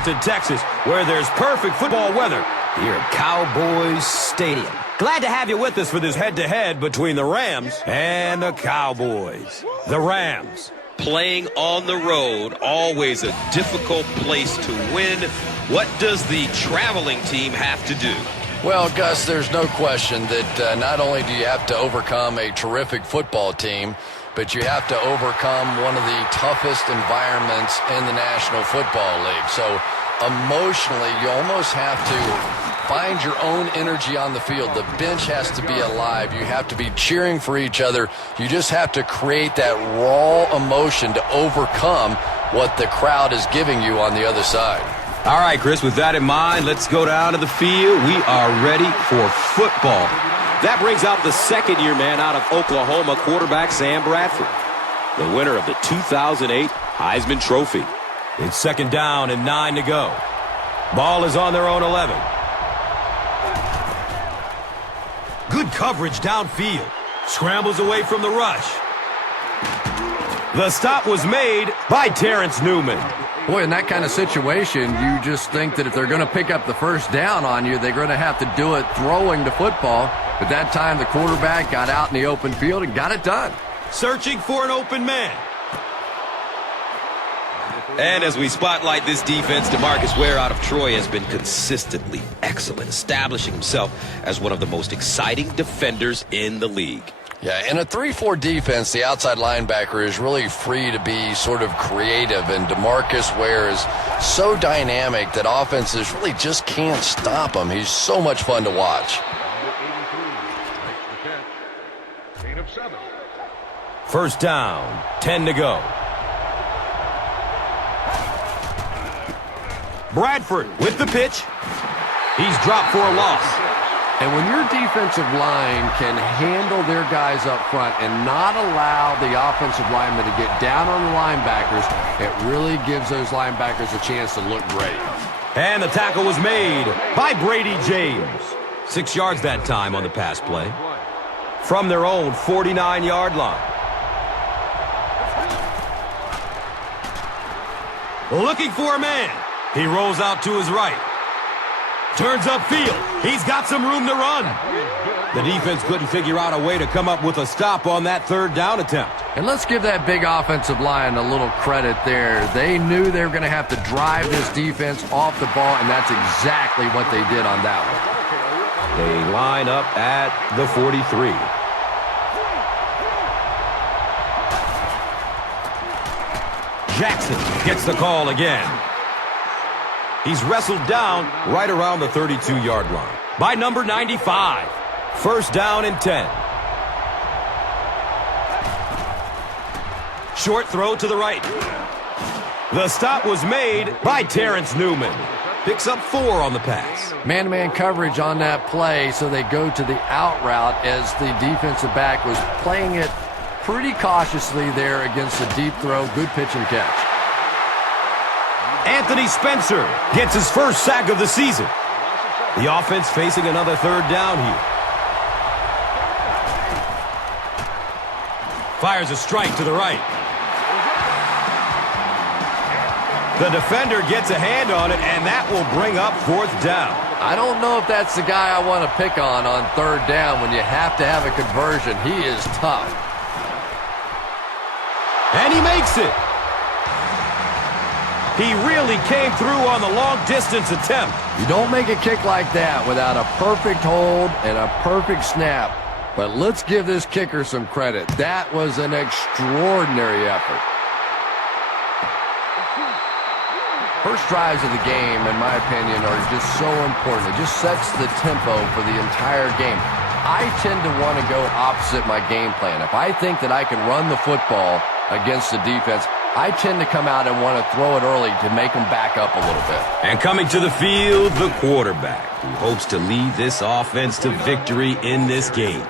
Arlington, Texas, where there's perfect football weather here at Cowboys Stadium. Glad to have you with us for this head-to-head between the Rams and the Cowboys. The Rams. Playing on the road, always a difficult place to win. What does the traveling team have to do? Well, Gus, there's no question that not only do you have to overcome a terrific football team, but you have to overcome one of the toughest environments in the National Football League. So emotionally, you almost have to find your own energy on the field. The bench has to be alive. You have to be cheering for each other. You just have to create that raw emotion to overcome what the crowd is giving you on the other side. All right, Chris, with that in mind, let's go down to the field. We are ready for football. That brings out the second-year man out of Oklahoma, quarterback Sam Bradford, the winner of the 2008 Heisman Trophy. It's second down and 9 to go. Ball is on their own 11. Good coverage downfield. Scrambles away from the rush. The stop was made by Terrence Newman. Boy, in that kind of situation, you just think that if they're going to pick up the first down on you, they're going to have to do it throwing the football. But that time, the quarterback got out in the open field and got it done. Searching for an open man. And as we spotlight this defense, DeMarcus Ware out of Troy has been consistently excellent, establishing himself as one of the most exciting defenders in the league. Yeah, in a 3-4 defense, the outside linebacker is really free to be sort of creative, and DeMarcus Ware is so dynamic that offenses really just can't stop him. He's so much fun to watch. First down, 10 to go. Bradford with the pitch. He's dropped for a loss. And when your defensive line can handle their guys up front and not allow the offensive linemen to get down on the linebackers, it really gives those linebackers a chance to look great. And the tackle was made by Brady James. 6 yards that time on the pass play. From their own 49-yard line. Looking for a man. He rolls out to his right. Turns upfield. He's got some room to run. The defense couldn't figure out a way to come up with a stop on that third down attempt. And let's give that big offensive line a little credit there. They knew they were going to have to drive this defense off the ball, and that's exactly what they did on that one. They line up at the 43. Jackson gets the call again. He's wrestled down right around the 32-yard line by number 95. First down and 10. Short throw to the right. The stop was made by Terrence Newman. Picks up 4 on the pass. Man-to-man coverage on that play, so they go to the out route as the defensive back was playing it pretty cautiously there against the deep throw. Good pitch and catch. Anthony Spencer gets his first sack of the season. The offense facing another third down here. Fires a strike to the right. The defender gets a hand on it, and that will bring up fourth down. I don't know if that's the guy I want to pick on third down when you have to have a conversion. He is tough. And he makes it. He really came through on the long-distance attempt. You don't make a kick like that without a perfect hold and a perfect snap. But let's give this kicker some credit. That was an extraordinary effort. First drives of the game, in my opinion, are just so important. It just sets the tempo for the entire game. I tend to want to go opposite my game plan. If I think that I can run the football against the defense, I tend to come out and want to throw it early to make them back up a little bit. And coming to the field, the quarterback, who hopes to lead this offense to victory in this game.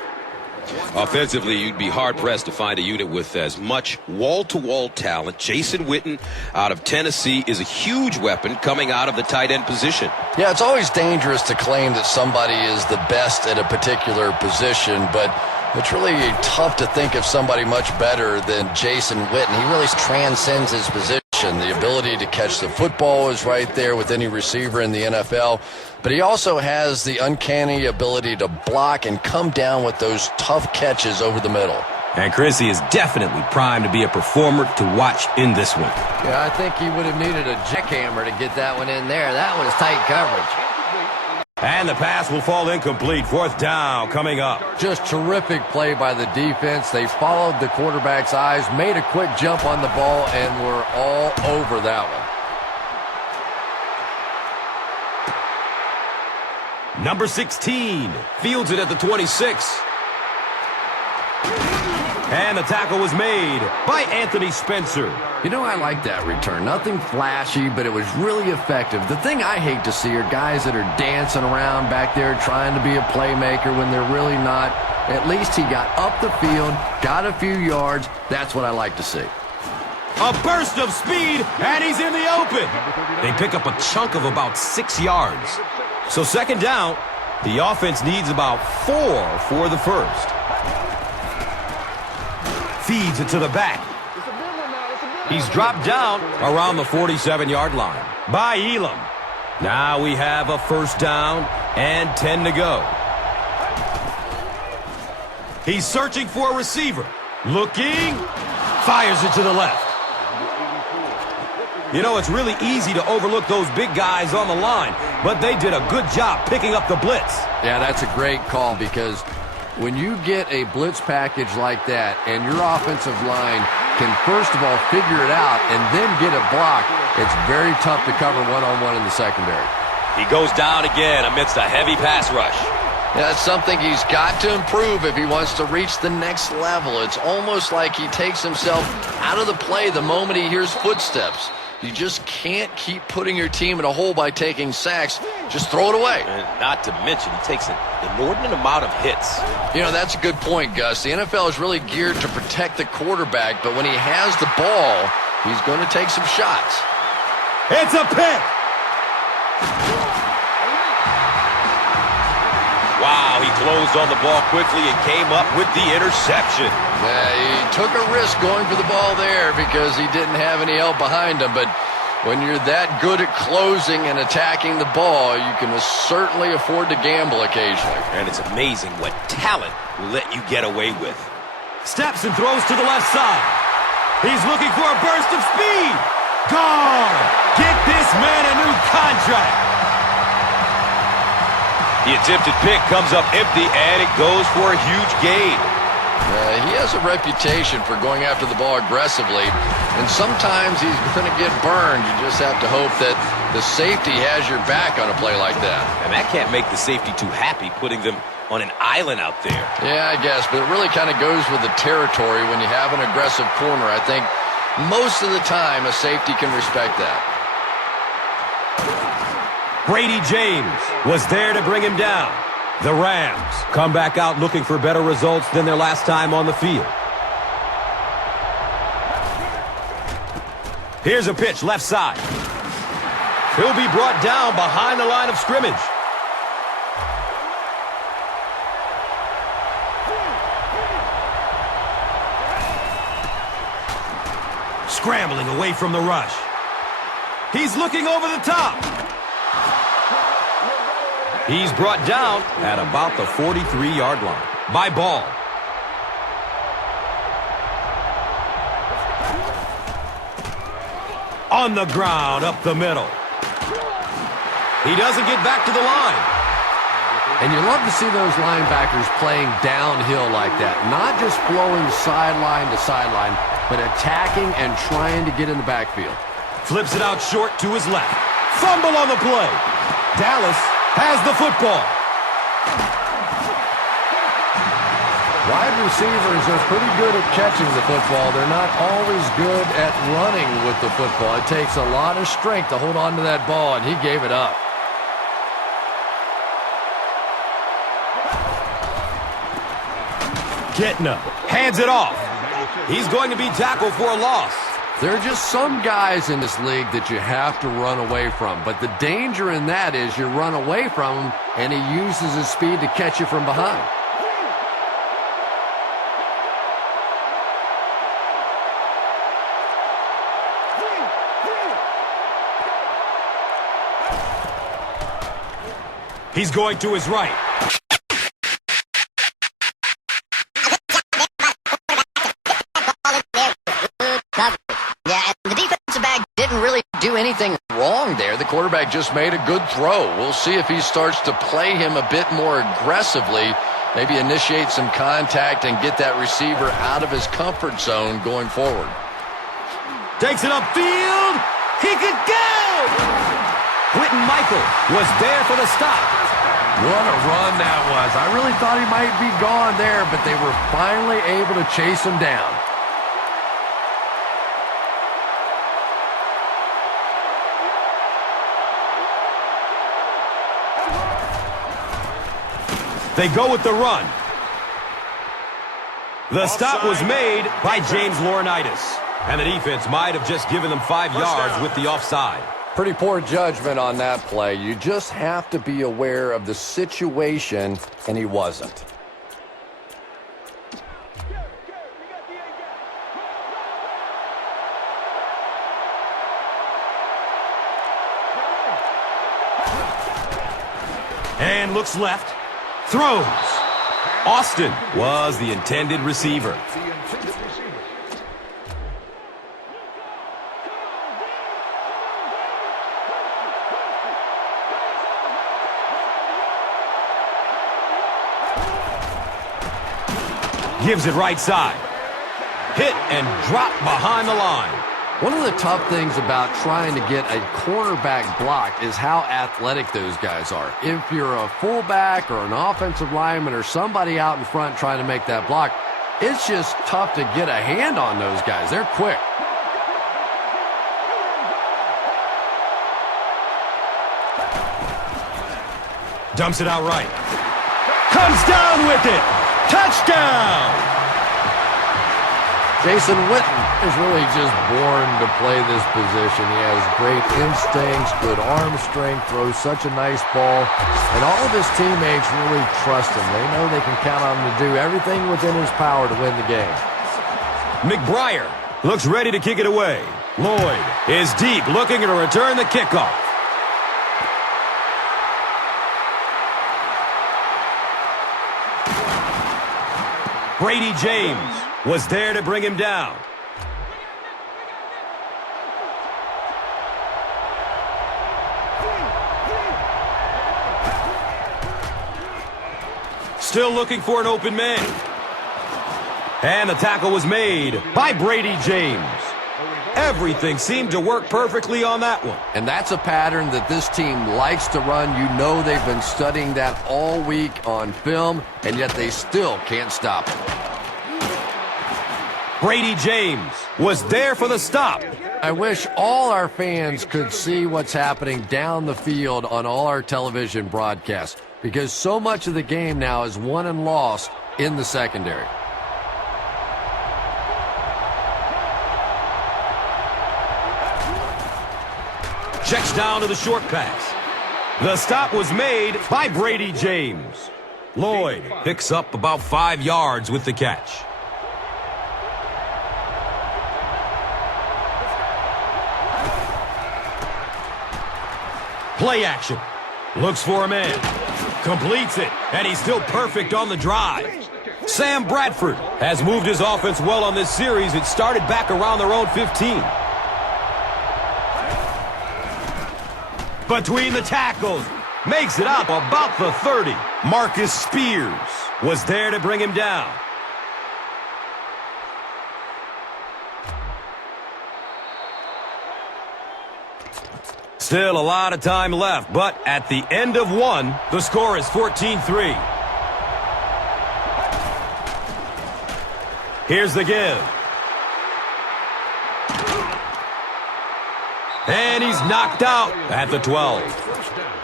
Offensively, you'd be hard-pressed to find a unit with as much wall-to-wall talent. Jason Witten out of Tennessee is a huge weapon coming out of the tight end position. Yeah, it's always dangerous to claim that somebody is the best at a particular position, but it's really tough to think of somebody much better than Jason Witten. He really transcends his position mentioned, the ability to catch the football is right there with any receiver in the NFL. But he also has the uncanny ability to block and come down with those tough catches over the middle. And Chris, he is definitely primed to be a performer to watch in this one. Yeah, I think he would have needed a jackhammer to get that one in there. That was tight coverage. And the pass will fall incomplete. 4th down coming up. Just terrific play by the defense. They followed the quarterback's eyes, made a quick jump on the ball, and were all over that one. Number 16 fields it at the 26. And the tackle was made by Anthony Spencer. You know, I like that return. Nothing flashy, but it was really effective. The thing I hate to see are guys that are dancing around back there trying to be a playmaker when they're really not. At least he got up the field, got a few yards. That's what I like to see. A burst of speed, and he's in the open. They pick up a chunk of about 6 yards. So 2nd down, the offense needs about 4 for the first. Feeds it to the back. He's dropped down around the 47-yard line by Elam. Now we have a 1st down and 10 to go. He's searching for a receiver. Looking. Fires it to the left. You know, it's really easy to overlook those big guys on the line, but they did a good job picking up the blitz. Yeah, that's a great call because when you get a blitz package like that and your offensive line can first of all figure it out and then get it blocked, it's very tough to cover one-on-one in the secondary. He goes down again amidst a heavy pass rush. Yeah, that's something he's got to improve if he wants to reach the next level. It's almost like he takes himself out of the play the moment he hears footsteps. You just can't keep putting your team in a hole by taking sacks. Just throw it away. And not to mention, he takes an inordinate amount of hits. You know, that's a good point, Gus. The NFL is really geared to protect the quarterback, but when he has the ball, he's going to take some shots. It's a pick. Wow, he closed on the ball quickly and came up with the interception. Yeah, he took a risk going for the ball there because he didn't have any help behind him. But when you're that good at closing and attacking the ball, you can certainly afford to gamble occasionally. And it's amazing what talent will let you get away with. Steps and throws to the left side. He's looking for a burst of speed. Gone. Get this man a new contract. The attempted pick comes up empty, and it goes for a huge gain. He has a reputation for going after the ball aggressively, and sometimes he's going to get burned. You just have to hope that the safety has your back on a play like that. And that can't make the safety too happy, putting them on an island out there. Yeah, I guess, but it really kind of goes with the territory when you have an aggressive corner. I think most of the time a safety can respect that. Brady James was there to bring him down. The Rams come back out looking for better results than their last time on the field. Here's a pitch left side. He'll be brought down behind the line of scrimmage. Scrambling away from the rush. He's looking over the top. He's brought down at about the 43-yard line by Ball. On the ground, up the middle. He doesn't get back to the line. And you love to see those linebackers playing downhill like that. Not just flowing sideline to sideline, but attacking and trying to get in the backfield. Flips it out short to his left. Fumble on the play. Dallas has the football. Wide receivers are pretty good at catching the football. They're not always good at running with the football. It takes a lot of strength to hold on to that ball, and he gave it up. Kitna hands it off. He's going to be tackled for a loss. There are just some guys in this league that you have to run away from. But the danger in that is you run away from him, and he uses his speed to catch you from behind. He's going to his right. Yeah, and the defensive back didn't really do anything wrong there. The quarterback just made a good throw. We'll see if he starts to play him a bit more aggressively, maybe initiate some contact and get that receiver out of his comfort zone going forward. Takes it upfield. He could go! Quentin Michael was there for the stop. What a run that was. I really thought he might be gone there, but they were finally able to chase him down. They go with the run. The stop was made by James Laurinaitis. And the defense might have just given them 5 yards with the offside. Pretty poor judgment on that play. You just have to be aware of the situation, and he wasn't. And looks left. Throws. Austin was the intended receiver. Gives it right side. Hit and drop behind the line. One of the tough things about trying to get a cornerback blocked is how athletic those guys are. If you're a fullback or an offensive lineman or somebody out in front trying to make that block, it's just tough to get a hand on those guys. They're quick. Dumps it out right. Comes down with it. Touchdown! Jason Witten is really just born to play this position. He has great instincts, good arm strength, throws such a nice ball, and all of his teammates really trust him. They know they can count on him to do everything within his power to win the game. McBriar looks ready to kick it away. Lloyd is deep, looking to return the kickoff. Brady James was there to bring him down. Still looking for an open man. And the tackle was made by Brady James. Everything seemed to work perfectly on that one. And that's a pattern that this team likes to run. You know they've been studying that all week on film, and yet they still can't stop it. Brady James was there for the stop. I wish all our fans could see what's happening down the field on all our television broadcasts, because so much of the game now is won and lost in the secondary. Checks down to the short pass. The stop was made by Brady James. Lloyd picks up about 5 yards with the catch. Play action. Looks for a man. Completes it. And he's still perfect on the drive. Sam Bradford has moved his offense well on this series. It started back around their own 15. Between the tackles. Makes it up about the 30. Marcus Spears was there to bring him down. Still a lot of time left, but at the end of one, the score is 14-3. Here's the give. And he's knocked out at the 12.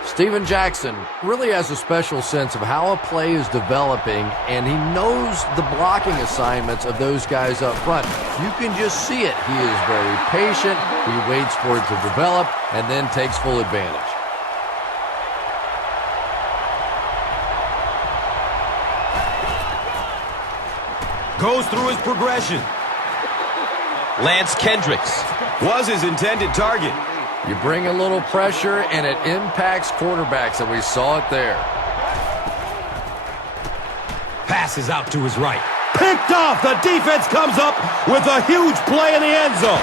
Steven Jackson really has a special sense of how a play is developing, and he knows the blocking assignments of those guys up front. You can just see it. He is very patient. He waits for it to develop and then takes full advantage. Goes through his progression. Lance Kendricks Was his intended target. You bring a little pressure, and it impacts quarterbacks, and we saw it there. Passes out to his right. Picked off. The defense comes up with a huge play in the end zone.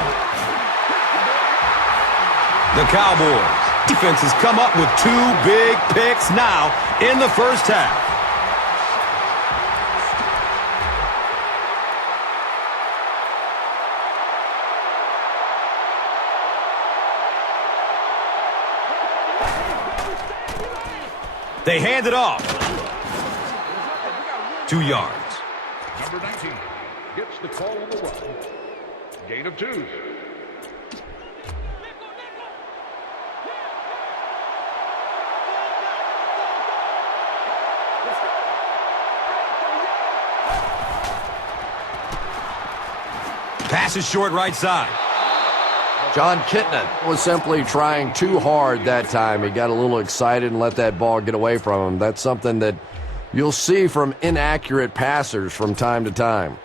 The Cowboys defense has come up with 2 big picks now in the first half. They hand it off. 2 yards. Number 19 gets the call on the run. Gain of 2. Pass is short right side. John Kitna was simply trying too hard that time. He got a little excited and let that ball get away from him. That's something that you'll see from inaccurate passers from time to time.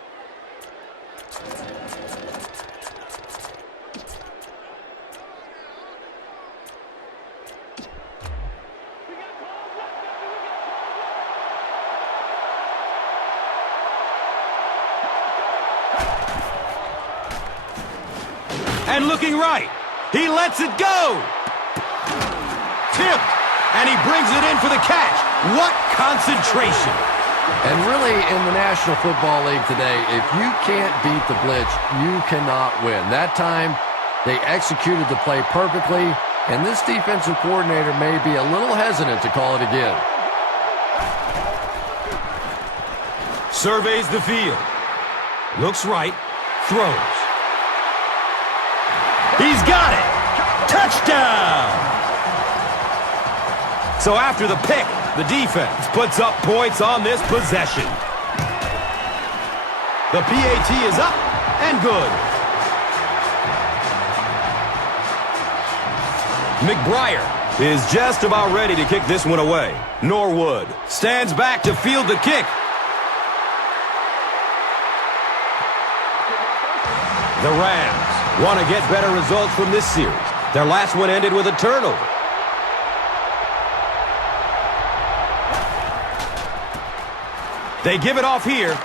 And looking right. He lets it go. Tipped. And he brings it in for the catch. What concentration. And really, in the National Football League today, if you can't beat the blitz, you cannot win. That time, they executed the play perfectly, and this defensive coordinator may be a little hesitant to call it again. Surveys the field. Looks right. Throws. He's got it. Touchdown. So after the pick, the defense puts up points on this possession. The PAT is up and good. McBriar is just about ready to kick this one away. Norwood stands back to field the kick. The Rams want to get better results from this series. Their last one ended with a turnover. They give it off here.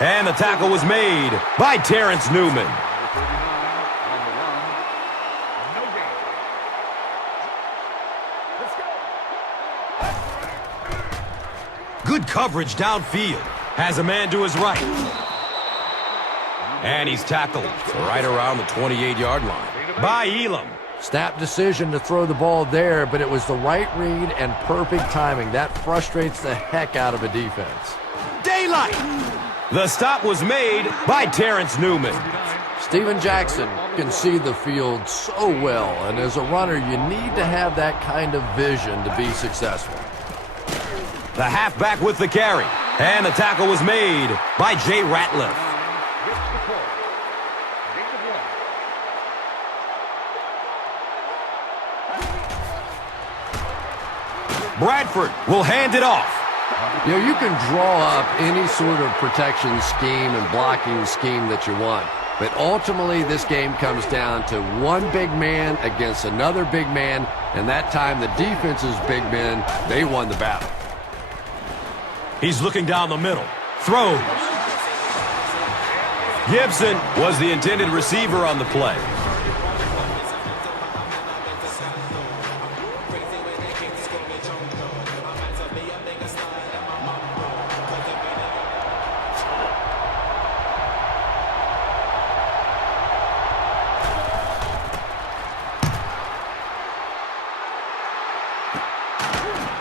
And the tackle was made by Terrence Newman. Good coverage downfield. Has a man to his right. And he's tackled right around the 28-yard line by Elam. Snap decision to throw the ball there, but it was the right read and perfect timing. That frustrates the heck out of a defense. Daylight. The stop was made by Terrence Newman. Steven Jackson can see the field so well, and as a runner, you need to have that kind of vision to be successful. The halfback with the carry. And the tackle was made by Jay Ratliff. Bradford will hand it off. You know, you can draw up any sort of protection scheme and blocking scheme that you want, but ultimately this game comes down to one big man against another big man, and that time the defense's big men, they won the battle. He's looking down the middle. Throws. Gibson was the intended receiver on the play.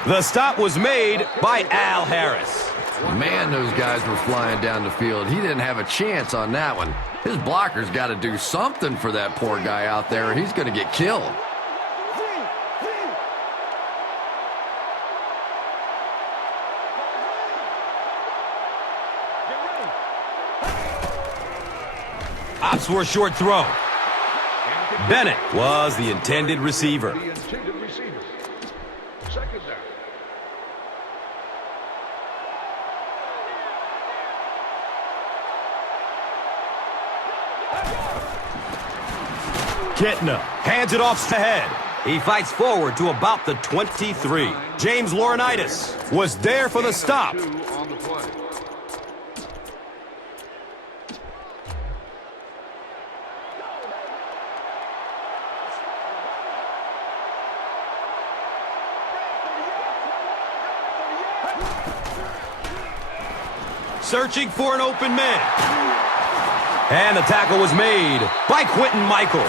The stop was made by Al Harris. Man, those guys were flying down the field. He didn't have a chance on that one. His blocker's got to do something for that poor guy out there, or he's going to get killed. Opts for a short throw. Bennett was the intended receiver. Second down. Kitna hands it off ahead. He fights forward to about the 23. James Laurinaitis was there for the stop. On the play. Searching for an open man. And the tackle was made by Quentin Michael.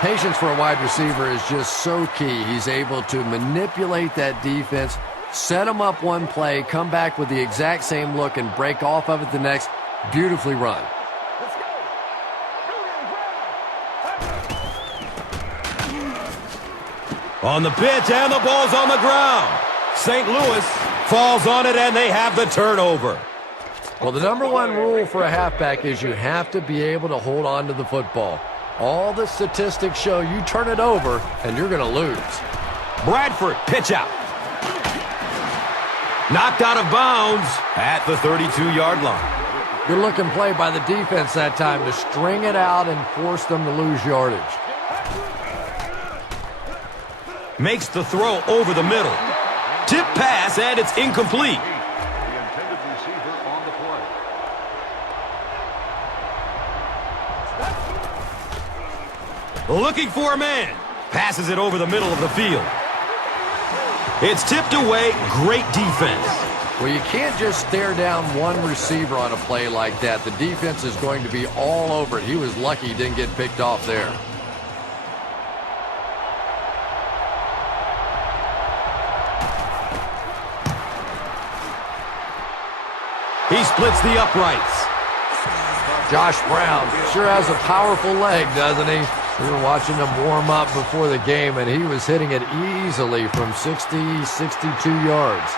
Patience for a wide receiver is just so key. He's able to manipulate that defense, set them up one play, come back with the exact same look, and break off of it the next. Beautifully run. On the pitch, and the ball's on the ground. St. Louis falls on it, and they have the turnover. Well, the number one rule for a halfback is you have to be able to hold on to the football. All the statistics show you turn it over, and you're going to lose. Bradford, pitch out. Knocked out of bounds at the 32-yard line. Good looking play by the defense that time to string it out and force them to lose yardage. Makes the throw over the middle. Tip pass, and it's incomplete. The intended receiver on the play. Looking for a man. Passes it over the middle of the field. It's tipped away. Great defense. Well, you can't just stare down one receiver on a play like that. The defense is going to be all over it. He was lucky he didn't get picked off there. He splits the uprights. Josh Brown sure has a powerful leg, doesn't he? We were watching him warm up before the game, and he was hitting it easily from 60, 62 yards.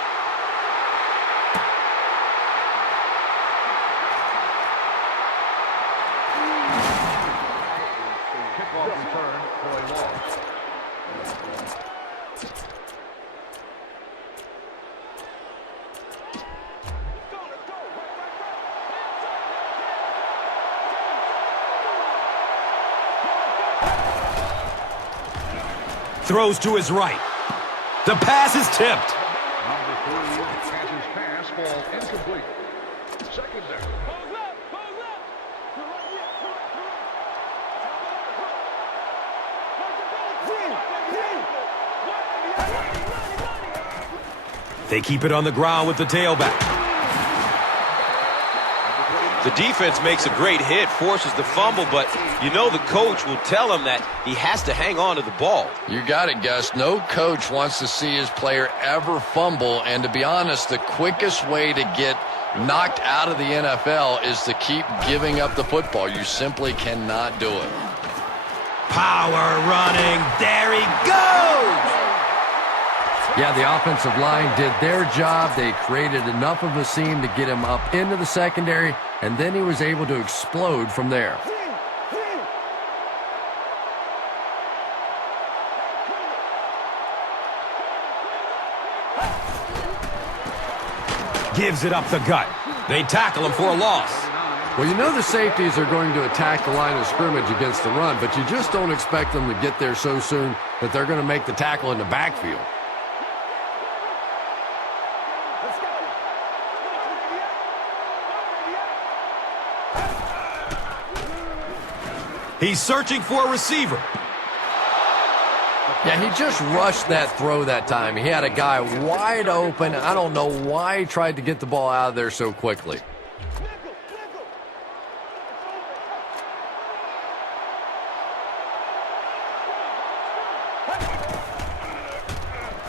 Kickoff return for a loss. Throws to his right. The pass is tipped. Number 3 has his pass fall incomplete. Second down. They keep it on the ground with the tailback. The defense makes a great hit, forces the fumble, but you know the coach will tell him that he has to hang on to the ball. You got it, Gus. No coach wants to see his player ever fumble, and to be honest, the quickest way to get knocked out of the NFL is to keep giving up the football. You simply cannot do it. Power running. There he goes. Yeah, the offensive line did their job. They created enough of a seam to get him up into the secondary, and then he was able to explode from there. Gives it up the gut. They tackle him for a loss. Well, you know the safeties are going to attack the line of scrimmage against the run, but you just don't expect them to get there so soon that they're going to make the tackle in the backfield. He's searching for a receiver. Yeah, he just rushed that throw that time. He had a guy wide open. I don't know why he tried to get the ball out of there so quickly.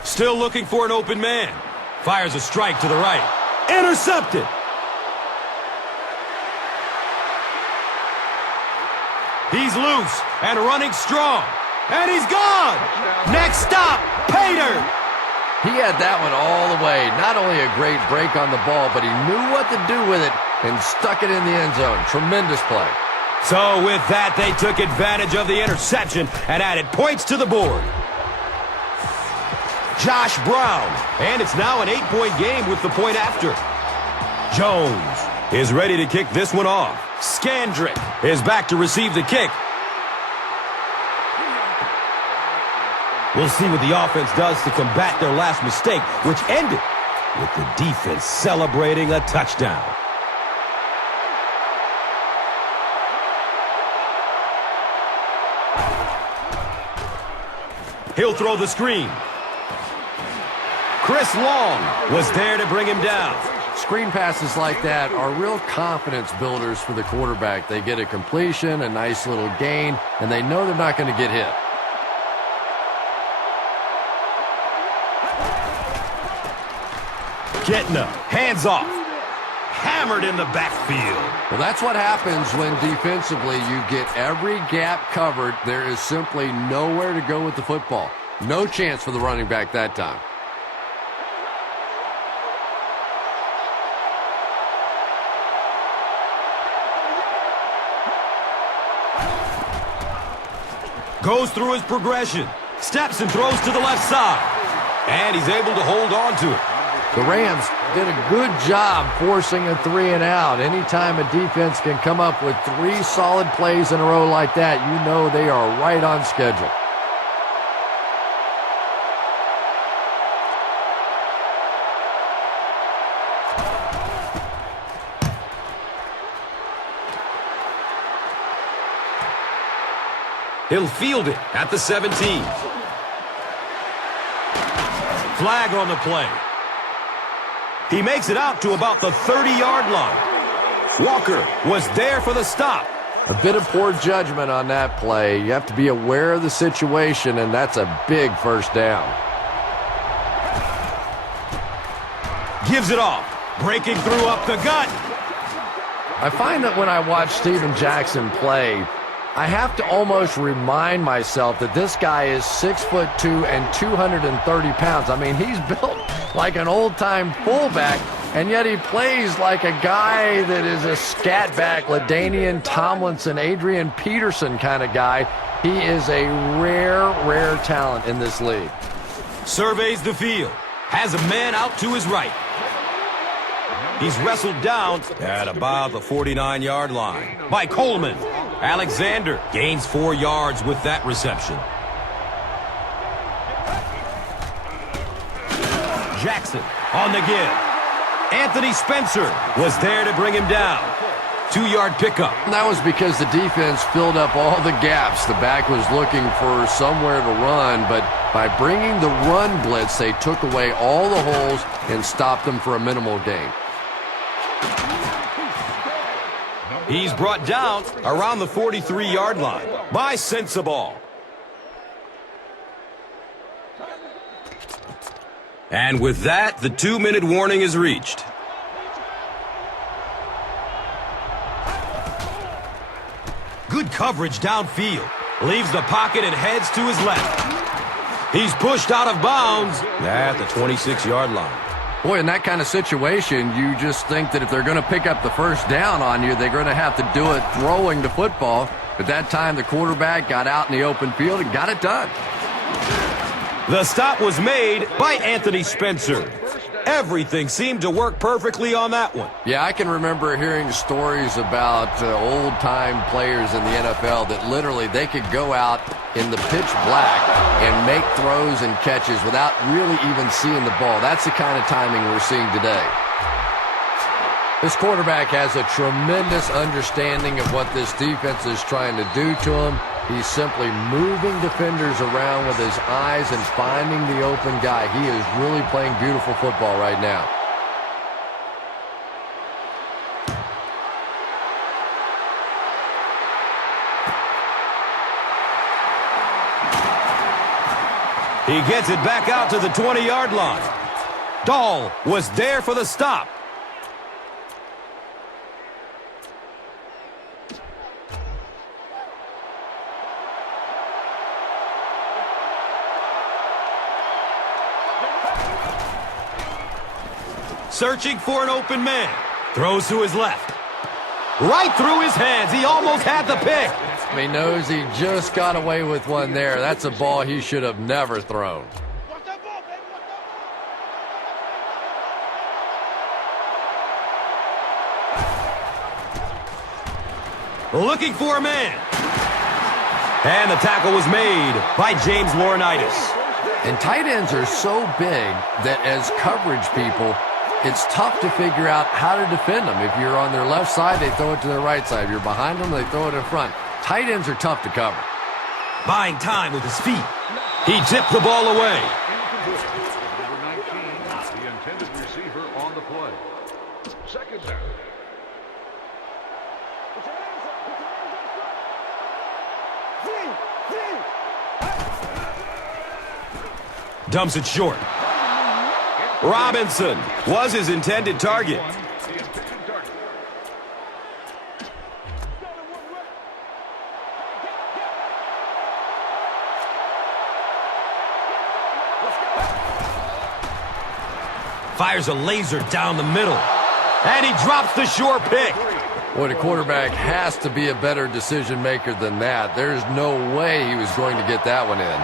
Still looking for an open man. Fires a strike to the right. Intercepted. He's loose and running strong. And he's gone. Next stop, Pater. He had that one all the way. Not only a great break on the ball, but he knew what to do with it and stuck it in the end zone. Tremendous play. So with that, they took advantage of the interception and added points to the board. Josh Brown. And it's now an 8-point game with the point after. Jones is ready to kick this one off. Skandrick is back to receive the kick. We'll see what the offense does to combat their last mistake, which ended with the defense celebrating a touchdown. He'll throw the screen. Chris Long was there to bring him down. Screen passes like that are real confidence builders for the quarterback. They get a completion, a nice little gain, and they know they're not going to get hit. Getting up, hands off, hammered in the backfield. Well, that's what happens when defensively you get every gap covered. There is simply nowhere to go with the football. No chance for the running back that time. Goes through his progression, steps and throws to the left side, and he's able to hold on to it. The Rams did a good job forcing a 3 and out. Anytime a defense can come up with 3 solid plays in a row like that, you know they are right on schedule. He'll field it at the 17. Flag on the play. He makes it out to about the 30-yard line. Walker was there for the stop. A bit of poor judgment on that play. You have to be aware of the situation, and that's a big first down. Gives it off. Breaking through up the gut. I find that when I watch Steven Jackson play, I have to almost remind myself that this guy is 6'2" and 230 pounds. I mean, he's built like an old-time fullback, and yet he plays like a guy that is a scat back, LaDainian Tomlinson, Adrian Peterson kind of guy. He is a rare, rare talent in this league. Surveys the field. Has a man out to his right. He's wrestled down at about the 49-yard line by Coleman. Alexander gains 4 yards with that reception. Jackson on the give. Anthony Spencer was there to bring him down. 2-yard pickup. And that was because the defense filled up all the gaps. The back was looking for somewhere to run, but by bringing the run blitz, they took away all the holes and stopped them for a minimal gain. He's brought down around the 43-yard line by Sensabaugh. And with that, the 2-minute warning is reached. Good coverage downfield. Leaves the pocket and heads to his left. He's pushed out of bounds at the 26-yard line. Boy, in that kind of situation, you just think that if they're going to pick up the first down on you, they're going to have to do it throwing the football. But that time, the quarterback got out in the open field and got it done. The stop was made by Anthony Spencer. Everything seemed to work perfectly on that one. Yeah, I can remember hearing stories about old-time players in the NFL that literally they could go out in the pitch black and make throws and catches without really even seeing the ball. That's the kind of timing we're seeing today. This quarterback has a tremendous understanding of what this defense is trying to do to him. He's simply moving defenders around with his eyes and finding the open guy. He is really playing beautiful football right now. He gets it back out to the 20-yard line. Dahl was there for the stop. Searching for an open man. Throws to his left. Right through his hands. He almost had the pick. He knows he just got away with one there. That's a ball he should have never thrown. Looking for a man. And the tackle was made by James Laurinaitis. And tight ends are so big that as coverage people, it's tough to figure out how to defend them. If you're on their left side, they throw it to their right side. If you're behind them, they throw it in front. Tight ends are tough to cover. Buying time with his feet. He tipped the ball away. Number 19, the intended receiver on the play. Second down. Dumps it short. Robinson was his intended target. Fires a laser down the middle. And he drops the short pick. Boy, the quarterback has to be a better decision maker than that. There's no way he was going to get that one in.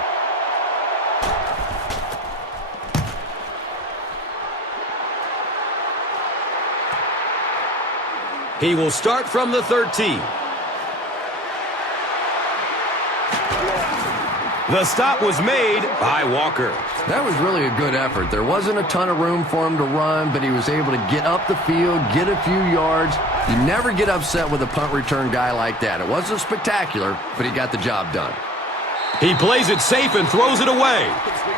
He will start from the 13. The stop was made by Walker. That was really a good effort. There wasn't a ton of room for him to run, but he was able to get up the field, get a few yards. You never get upset with a punt return guy like that. It wasn't spectacular, but he got the job done. He plays it safe and throws it away.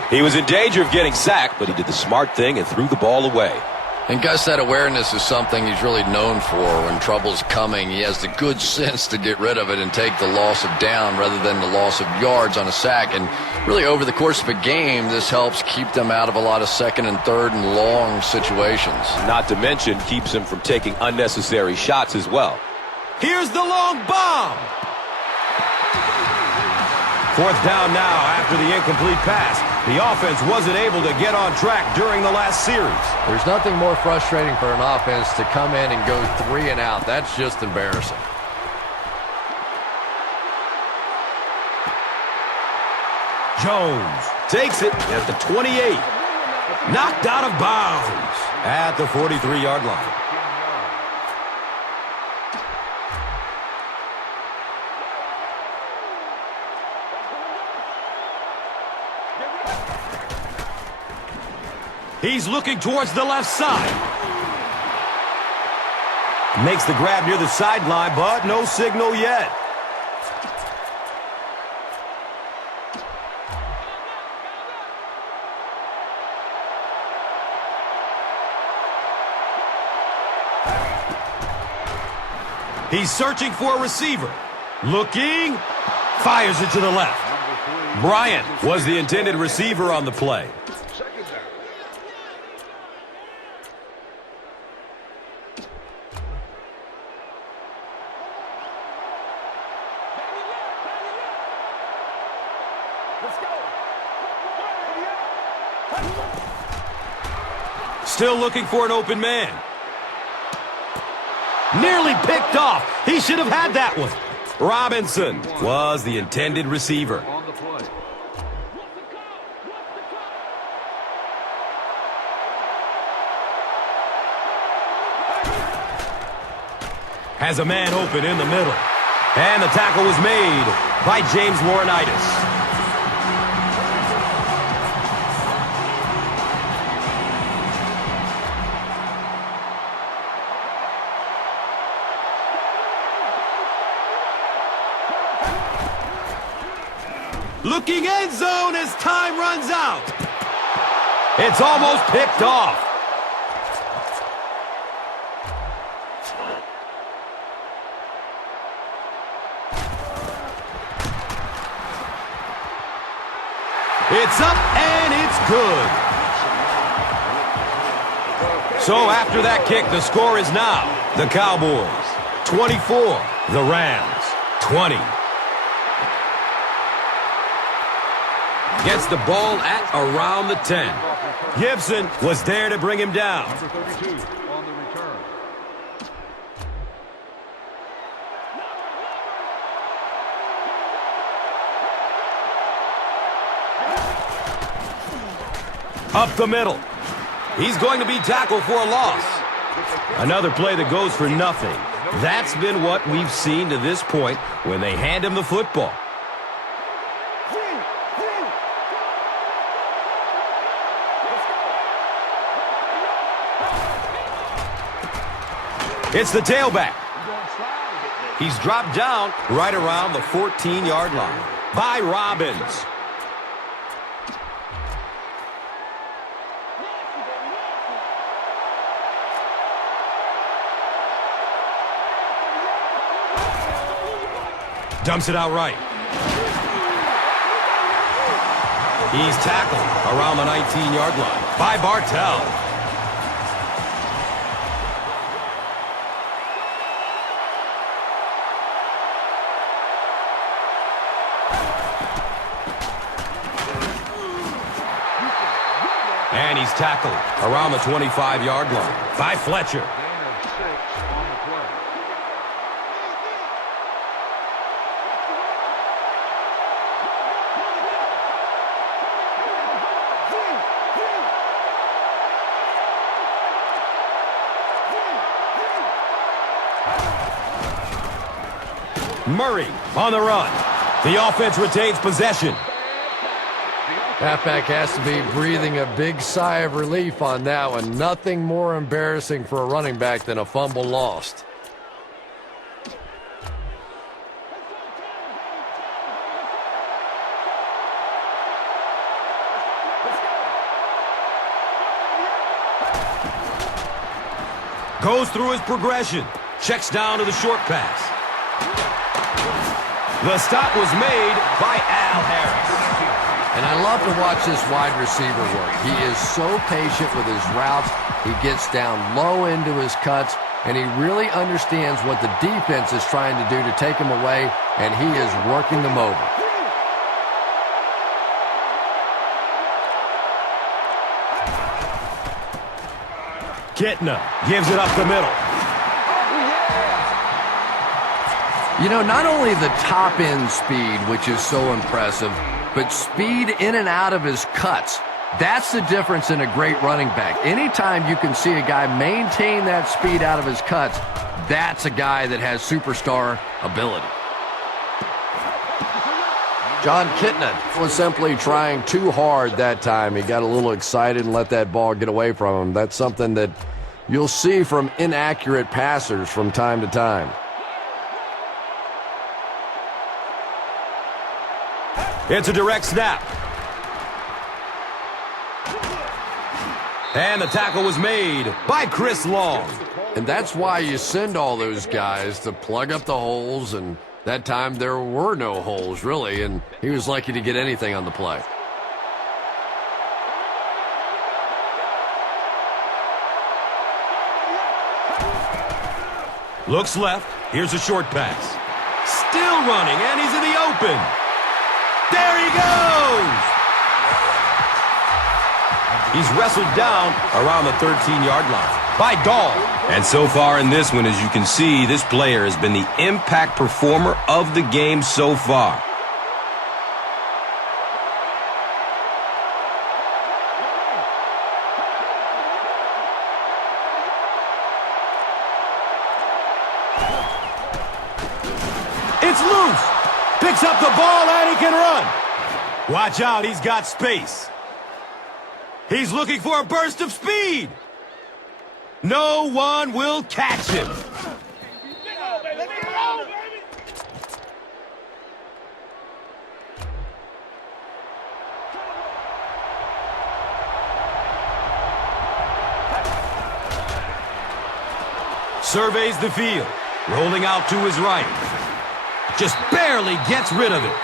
He was in danger of getting sacked, but he did the smart thing and threw the ball away. And Gus, that awareness is something he's really known for. When trouble's coming, he has the good sense to get rid of it and take the loss of down rather than the loss of yards on a sack. And really, over the course of a game, this helps keep them out of a lot of second and third and long situations. Not to mention, keeps him from taking unnecessary shots as well. Here's the long bomb. Fourth down now after the incomplete pass. The offense wasn't able to get on track during the last series. There's nothing more frustrating for an offense to come in and go 3 and out. That's just embarrassing. Jones takes it at the 28. Knocked out of bounds at the 43-yard line. He's looking towards the left side. Makes the grab near the sideline, but no signal yet. He's searching for a receiver. Looking. Fires it to the left. Bryant was the intended receiver on the play. Still looking for an open man. Nearly picked off. He should have had that one. Robinson was the intended receiver. On the play. Has a man open in the middle. And the tackle was made by James Laurinaitis. Looking end zone as time runs out. It's almost picked off. It's up and it's good. So after that kick, the score is now the Cowboys 24, the Rams 20. Gets the ball at around the 10. Gibson was there to bring him down. Number 32 on the return. Up the middle. He's going to be tackled for a loss. Another play that goes for nothing. That's been what we've seen to this point when they hand him the football. It's the tailback. He's dropped down right around the 14-yard line by Robbins. Dumps it out right. He's tackled around the 19-yard line by Bartell. And he's tackled around the 25-yard line by Fletcher. Gain of 6 on the play. Murray on the run. The offense retains possession. Halfback has to be breathing a big sigh of relief on that one. Nothing more embarrassing for a running back than a fumble lost. Goes through his progression. Checks down to the short pass. The stop was made by Al Harris. And I love to watch this wide receiver work. He is so patient with his routes. He gets down low into his cuts, and he really understands what the defense is trying to do to take him away, and he is working them over. Kitna gives it up the middle. You know, not only the top-end speed, which is so impressive, but speed in and out of his cuts. That's the difference in a great running back. Anytime you can see a guy maintain that speed out of his cuts, that's a guy that has superstar ability. John Kitna was simply trying too hard that time. He got a little excited and let that ball get away from him. That's something that you'll see from inaccurate passers from time to time. It's a direct snap. And the tackle was made by Chris Long. And that's why you send all those guys to plug up the holes, and that time there were no holes, really, and he was lucky to get anything on the play. Looks left. Here's a short pass. Still running, and he's in the open. There he goes! He's wrestled down around the 13-yard line by Dahl. And so far in this one, as you can see, this player has been the impact performer of the game so far. It's loose. Picks up the ball and he can run. Watch out, he's got space. He's looking for a burst of speed. No one will catch him. Surveys the field, rolling out to his right. Just barely gets rid of it.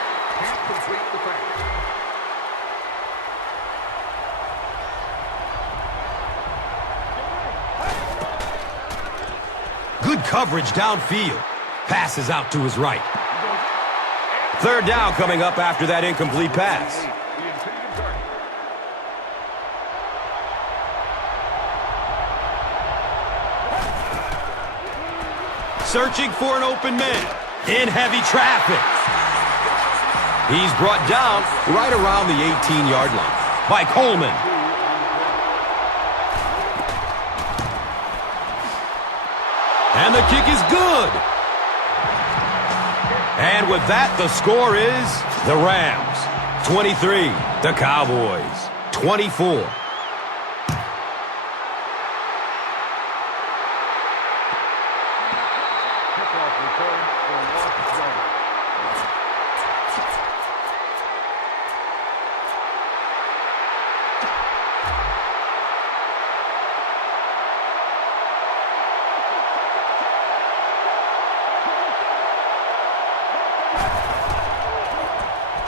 Good coverage downfield. Passes out to his right. Third down coming up after that incomplete pass. Searching for an open man. In heavy traffic. He's brought down right around the 18-yard line by Coleman. And the kick is good. And with that, the score is the Rams 23, the Cowboys 24.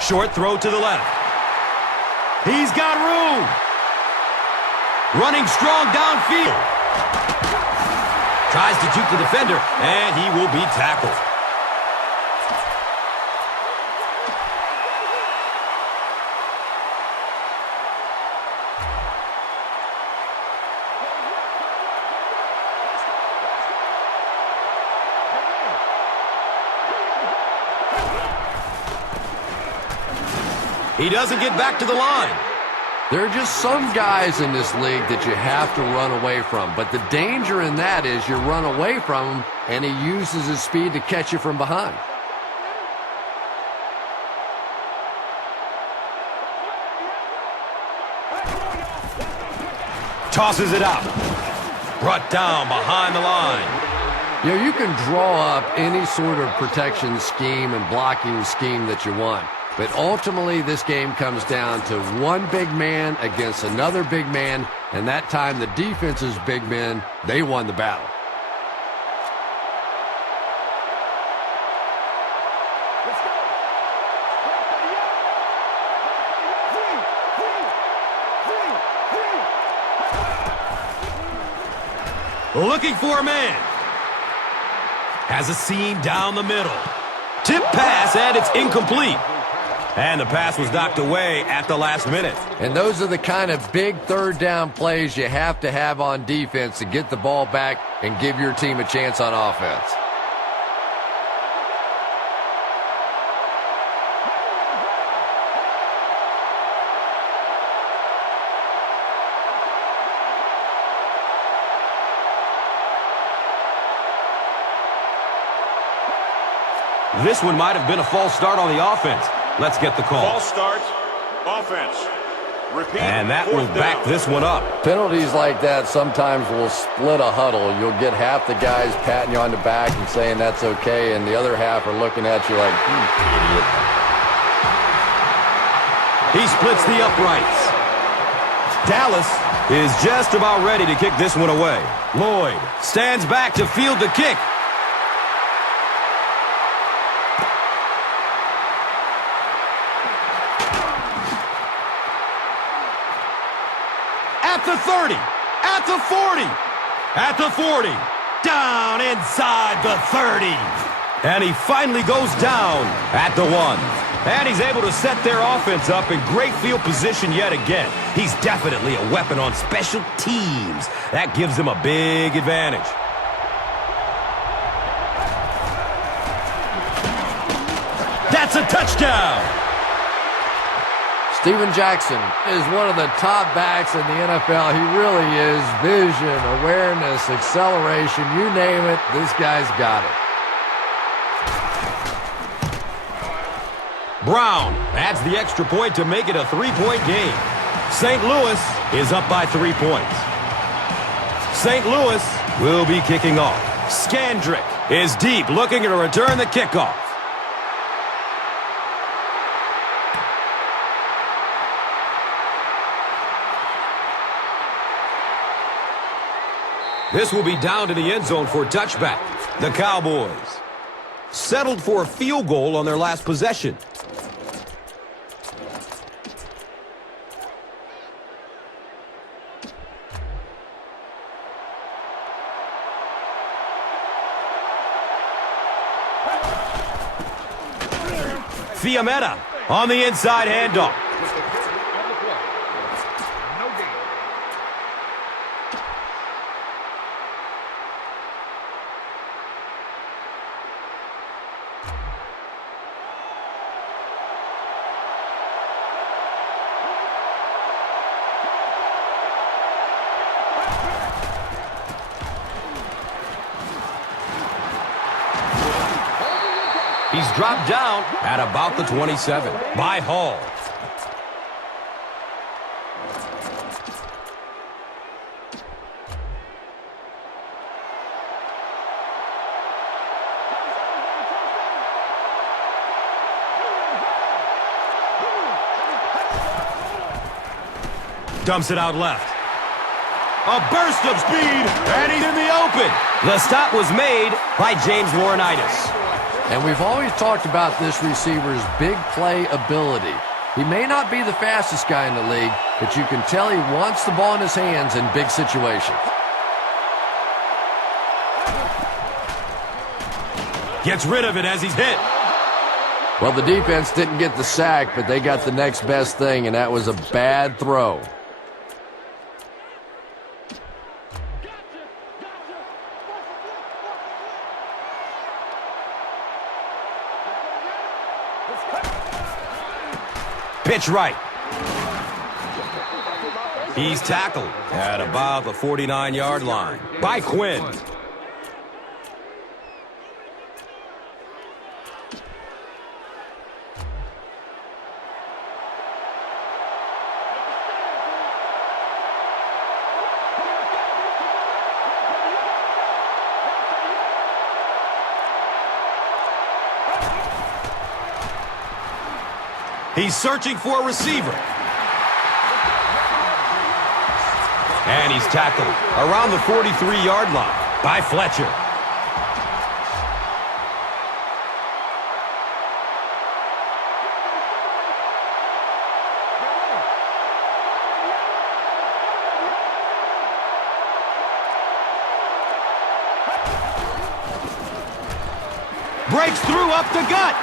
Short throw to the left. He's got room. Running strong downfield. Tries to juke the defender, and he will be tackled. He doesn't get back to the line. There are just some guys in this league that you have to run away from. But the danger in that is you run away from him, and he uses his speed to catch you from behind. Tosses it out. Brought down behind the line. You know, you can draw up any sort of protection scheme and blocking scheme that you want. But ultimately, this game comes down to one big man against another big man, and that time the defense's big men, they won the battle. Looking for a man. Has a seam down the middle. Tip pass, and it's incomplete. And the pass was knocked away at the last minute. And those are the kind of big third down plays you have to have on defense to get the ball back and give your team a chance on offense. This one might have been a false start on the offense. Let's get the call. False start, offense. Repeat. And that will back this one up. Penalties like that sometimes will split a huddle. You'll get half the guys patting you on the back and saying that's okay, and the other half are looking at you like, idiot. He splits the uprights. Dallas is just about ready to kick this one away. Lloyd stands back to field the kick. At the 30, at the 40, at the 40, down inside the 30. And he finally goes down at the 1. And he's able to set their offense up in great field position yet again. He's definitely a weapon on special teams. That gives him a big advantage. That's a touchdown. Steven Jackson is one of the top backs in the NFL. He really is. Vision, awareness, acceleration, you name it, this guy's got it. Brown adds the extra point to make it a 3-point game. St. Louis is up by 3 points. St. Louis will be kicking off. Skandrick is deep, looking to return the kickoff. This will be down to the end zone for a touchback. The Cowboys settled for a field goal on their last possession. Fiametta on the inside handoff. He's dropped down at about the 27 by Hall. Dumps it out left. A burst of speed, and he's in the open. The stop was made by James Laurinaitis. And we've always talked about this receiver's big play ability. He may not be the fastest guy in the league, but you can tell he wants the ball in his hands in big situations. Gets rid of it as he's hit. Well, the defense didn't get the sack, but they got the next best thing, and that was a bad throw. Pitch right. He's tackled at about the 49-yard line by Quinn. He's searching for a receiver. And he's tackled around the 43-yard line by Fletcher. Breaks through up the gut.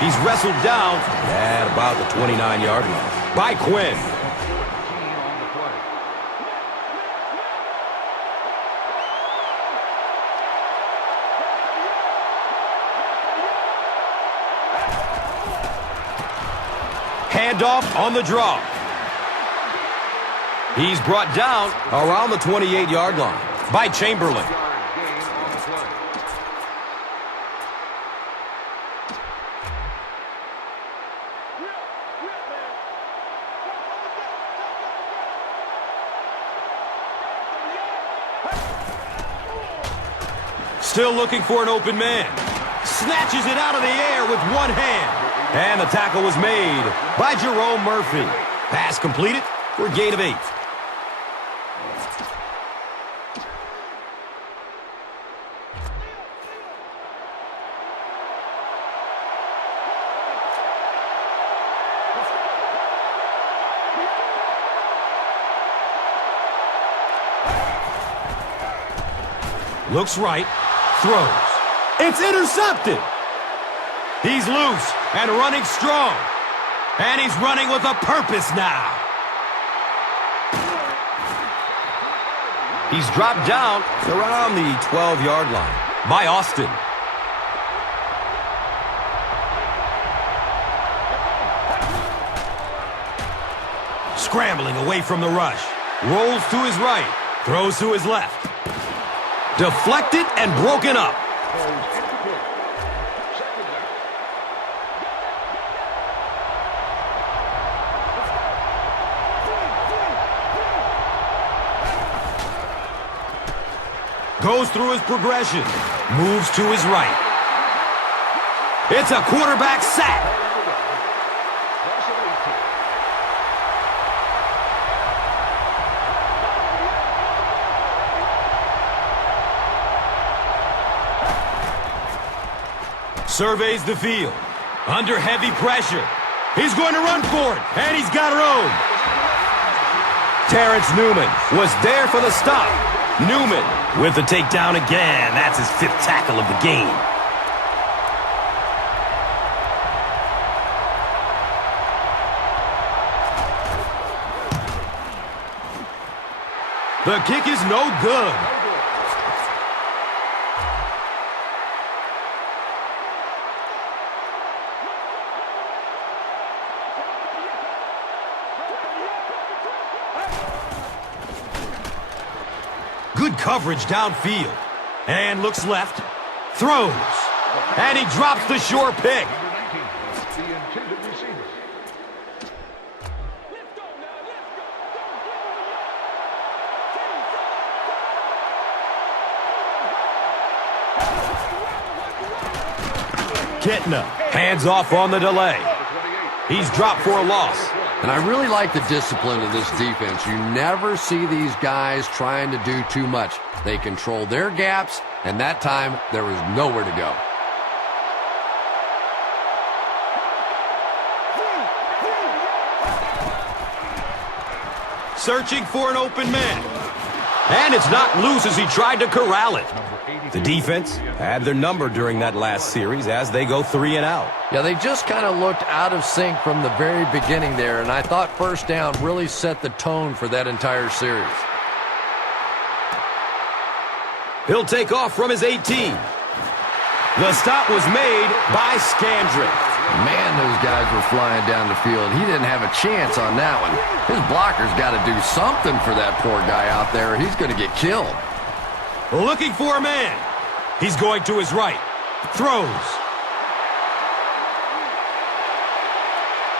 He's wrestled down at about the 29-yard line by Quinn. Handoff on the draw. He's brought down around the 28-yard line by Chamberlain. Still looking for an open man. Snatches it out of the air with one hand. And the tackle was made by Jerome Murphy. Pass completed for a gain of 8. Looks right. Throws. It's intercepted. He's loose and running strong. And he's running with a purpose now. He's dropped down around the 12-yard line by Austin. Scrambling away from the rush. Rolls to his right. Throws to his left. Deflected and broken up. Goes through his progression. Moves to his right. It's a quarterback sack. Surveys the field. Under heavy pressure. He's going to run for it. And he's got room. Terrence Newman was there for the stop. Newman with the takedown again. That's his 5th tackle of the game. The kick is no good. Good coverage downfield. And looks left. Throws. And he drops the sure pick. The intended receiver. Kitna. Hands off on the delay. He's dropped for a loss. And I really like the discipline of this defense. You never see these guys trying to do too much. They control their gaps, And that time, there was nowhere to go. Searching for an open man. And it's not loose as he tried to corral it. The defense had their number during that last series as they go 3 and out. Yeah, they just kind of looked out of sync from the very beginning there, and I thought first down really set the tone for that entire series. He'll take off from his 18. The stop was made by Scandrick. Man, those guys were flying down the field. He didn't have a chance on that one. His blocker's got to do something for that poor guy out there, or he's going to get killed. Looking for a man. He's going to his right. Throws.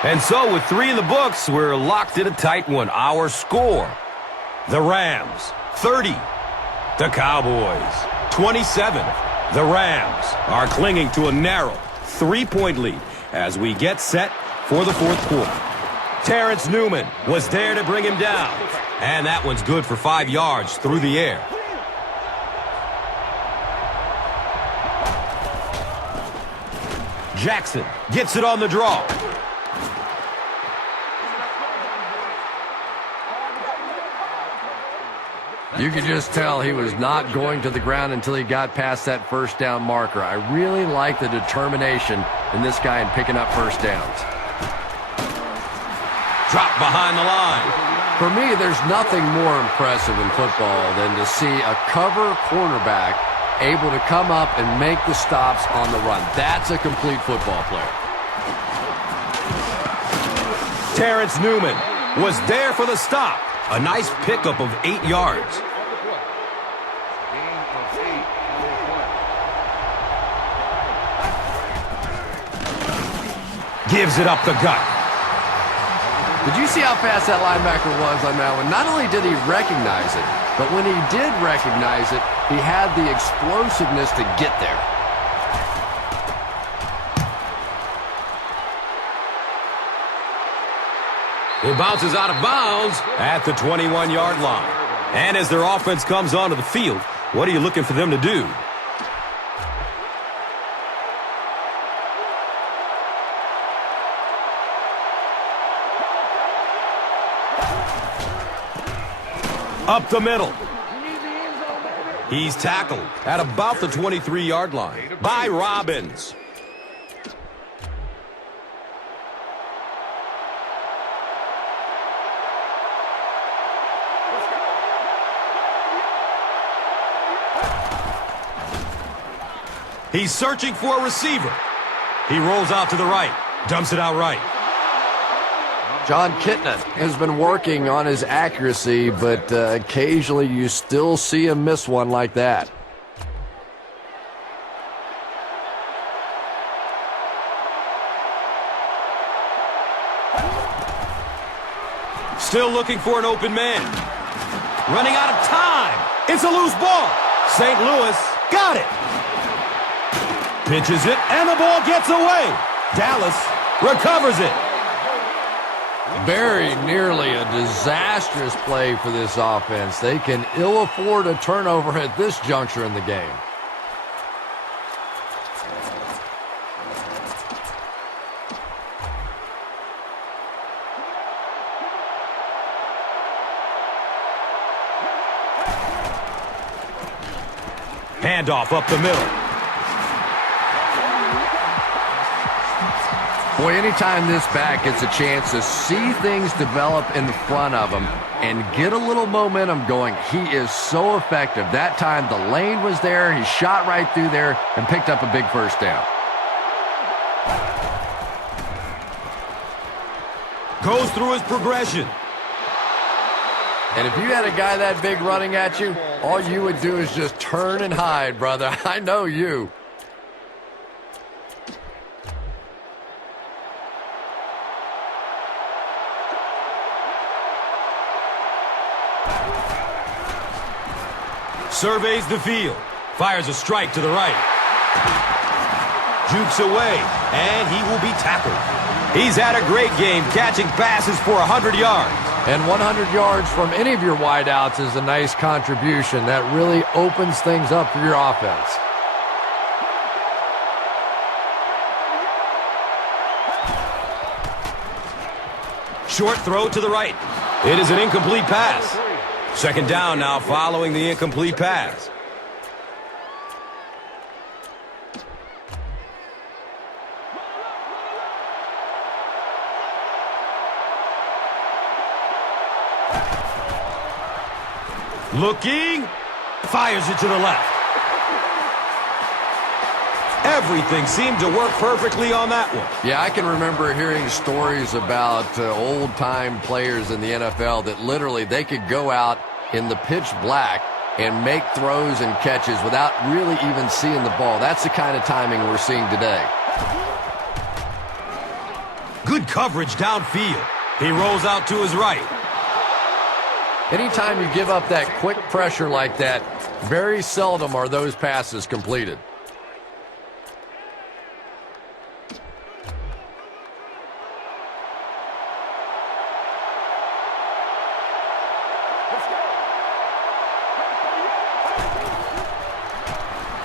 And so with 3 in the books, we're locked in a tight one. Our score, the Rams, 30. The Cowboys, 27. The Rams are clinging to a narrow 3-point lead as we get set for the fourth quarter. Terrence Newman was there to bring him down. And that one's good for 5 yards through the air. Jackson gets it on the draw. You could just tell he was not going to the ground until he got past that first down marker. I really like the determination in this guy in picking up first downs. Drop behind the line. For me, there's nothing more impressive in football than to see a cover cornerback able to come up and make the stops on the run. That's a complete football player. Terrence Newman was there for the stop. A nice pickup of 8 yards. Gives it up the gut. Did you see how fast that linebacker was on that one? Not only did he recognize it, but when he did recognize it, he had the explosiveness to get there. It bounces out of bounds at the 21-yard line. And as their offense comes onto the field, what are you looking for them to do? Up the middle. He's tackled at about the 23-yard line by Robbins. He's searching for a receiver. He rolls out to the right, dumps it out right. John Kitna has been working on his accuracy, but occasionally you still see him miss one like that. Still looking for an open man. Running out of time. It's a loose ball. St. Louis got it. Pitches it, and the ball gets away. Dallas recovers it. Very nearly a disastrous play for this offense. They can ill afford a turnover at this juncture in the game. Handoff up the middle. Boy, anytime this back gets a chance to see things develop in front of him and get a little momentum going, he is so effective. That time the lane was there, he shot right through there and picked up a big first down. Goes through his progression. And if you had a guy that big running at you, all you would do is just turn and hide, brother. I know you. Surveys the field. Fires a strike to the right. Jukes away, and he will be tackled. He's had a great game, catching passes for 100 yards. And 100 yards from any of your wideouts is a nice contribution. That really opens things up for your offense. Short throw to the right. It is an incomplete pass. Second down now following the incomplete pass. Looking, fires it to the left. Everything seemed to work perfectly on that one. Yeah, I can remember hearing stories about old-time players in the NFL that literally they could go out in the pitch black and make throws and catches without really even seeing the ball. That's the kind of timing we're seeing today. Good coverage downfield. He rolls out to his right. Anytime you give up that quick pressure like that, very seldom are those passes completed.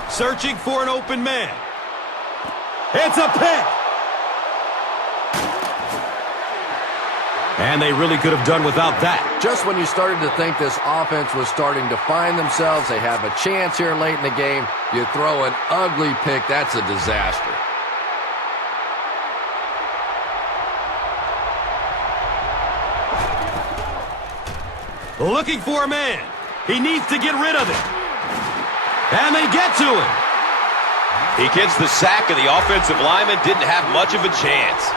Searching for an open man. It's a pick. And they really could have done without that. Just when you started to think this offense was starting to find themselves, they have a chance here late in the game, you throw an ugly pick, that's a disaster. Looking for a man. He needs to get rid of it. And they get to him. He gets the sack, and the offensive lineman didn't have much of a chance.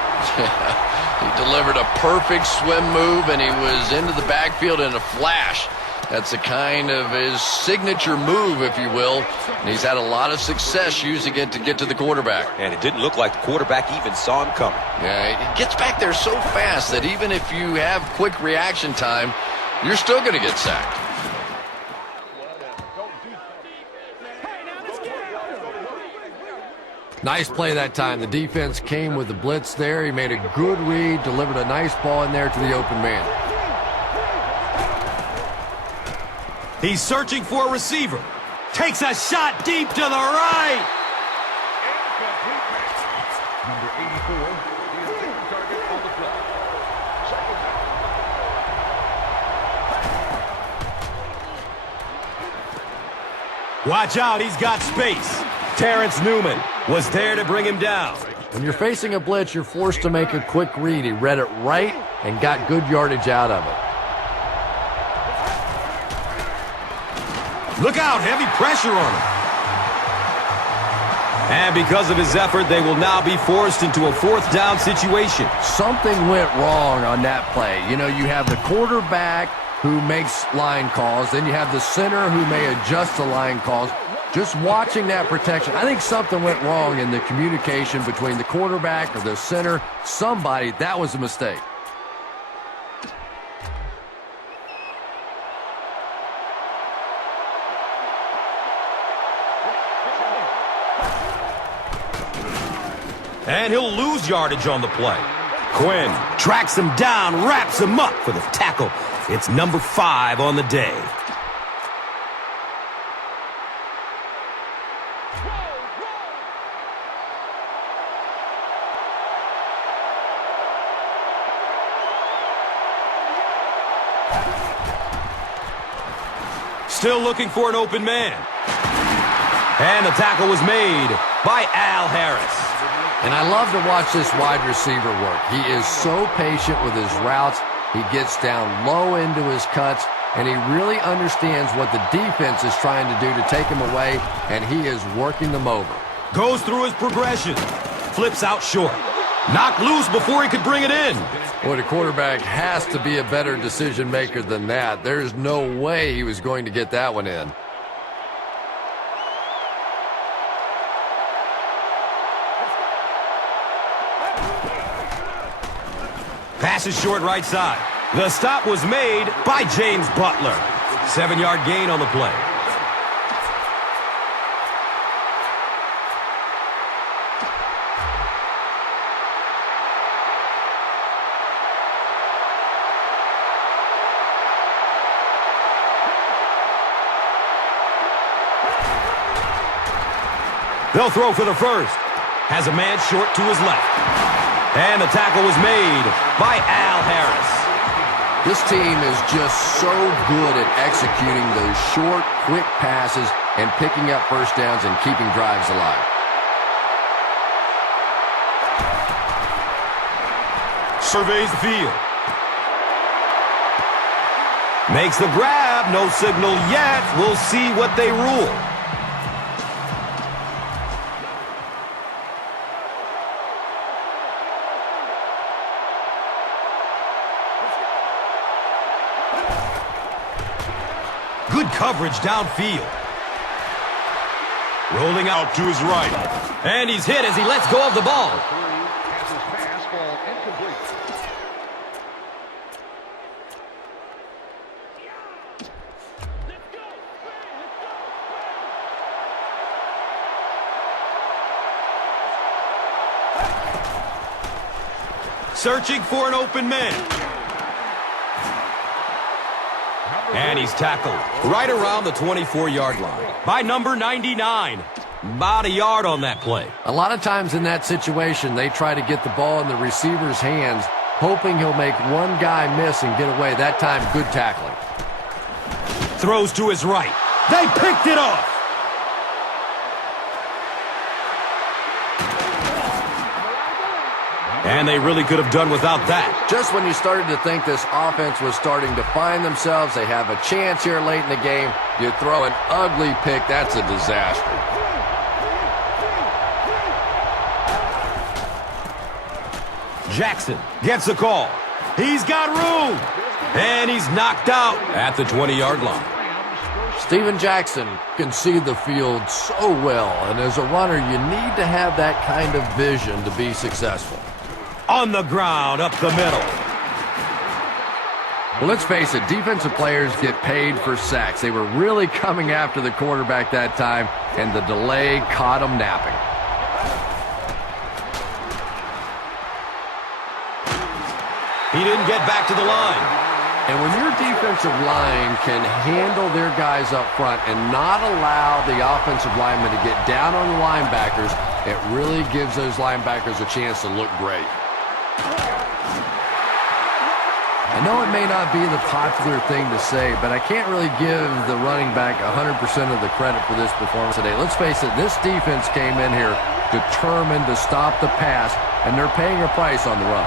He delivered a perfect swim move, and he was into the backfield in a flash. That's a kind of his signature move, if you will. And he's had a lot of success using it to get to the quarterback. And it didn't look like the quarterback even saw him coming. Yeah, he gets back there so fast that even if you have quick reaction time, you're still going to get sacked. Nice play that time. The defense came with the blitz there. He made a good read, delivered a nice ball in there to the open man. He's searching for a receiver. Takes a shot deep to the right. Number 84, the intended target on the play. Watch out, he's got space. Terrence Newman was there to bring him down. When you're facing a blitz, you're forced to make a quick read. He read it right and got good yardage out of it. Look out, heavy pressure on him. And because of his effort, they will now be forced into a fourth down situation. Something went wrong on that play. You know, you have the quarterback who makes line calls, then you have the center who may adjust the line calls. Just watching that protection, I think something went wrong in the communication between the quarterback or the center. Somebody, that was a mistake. And he'll lose yardage on the play. Quinn tracks him down, wraps him up for the tackle. It's number 5 on the day. Still looking for an open man. And the tackle was made by Al Harris. And I love to watch this wide receiver work. He is so patient with his routes. He gets down low into his cuts, and he really understands what the defense is trying to do to take him away, and he is working them over. Goes through his progression. Flips out short. Knocked loose before he could bring it in. Boy, the quarterback has to be a better decision maker than that. There's no way he was going to get that one in. Passes short right side. The stop was made by James Butler. 7-yard gain on the play. They'll throw for the first. Has a man short to his left. And the tackle was made by Al Harris. This team is just so good at executing those short, quick passes and picking up first downs and keeping drives alive. Surveys the field. Makes the grab. No signal yet. We'll see what they rule. Good coverage downfield. Rolling out to his right. And he's hit as he lets go of the ball. As his pass fall incomplete. Searching for an open man. And he's tackled right around the 24-yard line by number 99. About a yard on that play. A lot of times in that situation, they try to get the ball in the receiver's hands, hoping he'll make one guy miss and get away. That time, good tackling. Throws to his right. They picked it off. And they really could have done without that. Just when you started to think this offense was starting to find themselves, they have a chance here late in the game, you throw an ugly pick. That's a disaster. Jackson gets the call. He's got room. And he's knocked out at the 20-yard line. Steven Jackson can see the field so well, and as a runner, you need to have that kind of vision to be successful. On the ground, up the middle. Well, let's face it, defensive players get paid for sacks. They were really coming after the quarterback that time, and the delay caught them napping. He didn't get back to the line. And when your defensive line can handle their guys up front and not allow the offensive linemen to get down on the linebackers, it really gives those linebackers a chance to look great. I know it may not be the popular thing to say, but I can't really give the running back 100% of the credit for this performance today. Let's face it, this defense came in here determined to stop the pass, and they're paying a price on the run.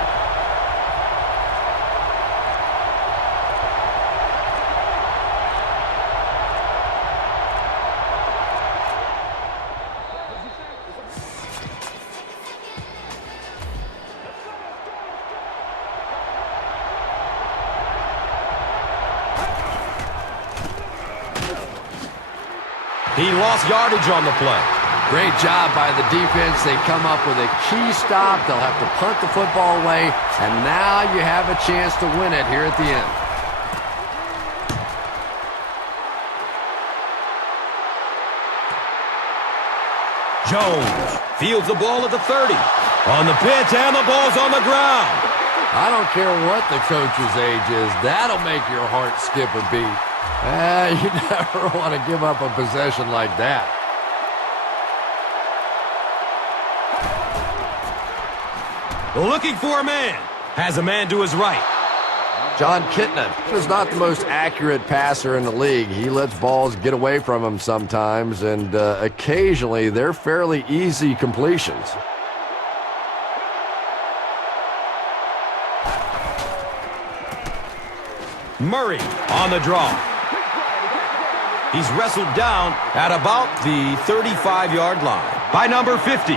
He lost yardage on the play. Great job by the defense. They come up with a key stop. They'll have to punt the football away, and now you have a chance to win it here at the end. Jones fields the ball at the 30. On the pitch, and the ball's on the ground. I don't care what the coach's age is. That'll make your heart skip a beat. You never want to give up a possession like that. Looking for a man. Has a man to his right. John Kitna is not the most accurate passer in the league. He lets balls get away from him sometimes, and occasionally they're fairly easy completions. Murray on the draw. He's wrestled down at about the 35-yard line by number 50.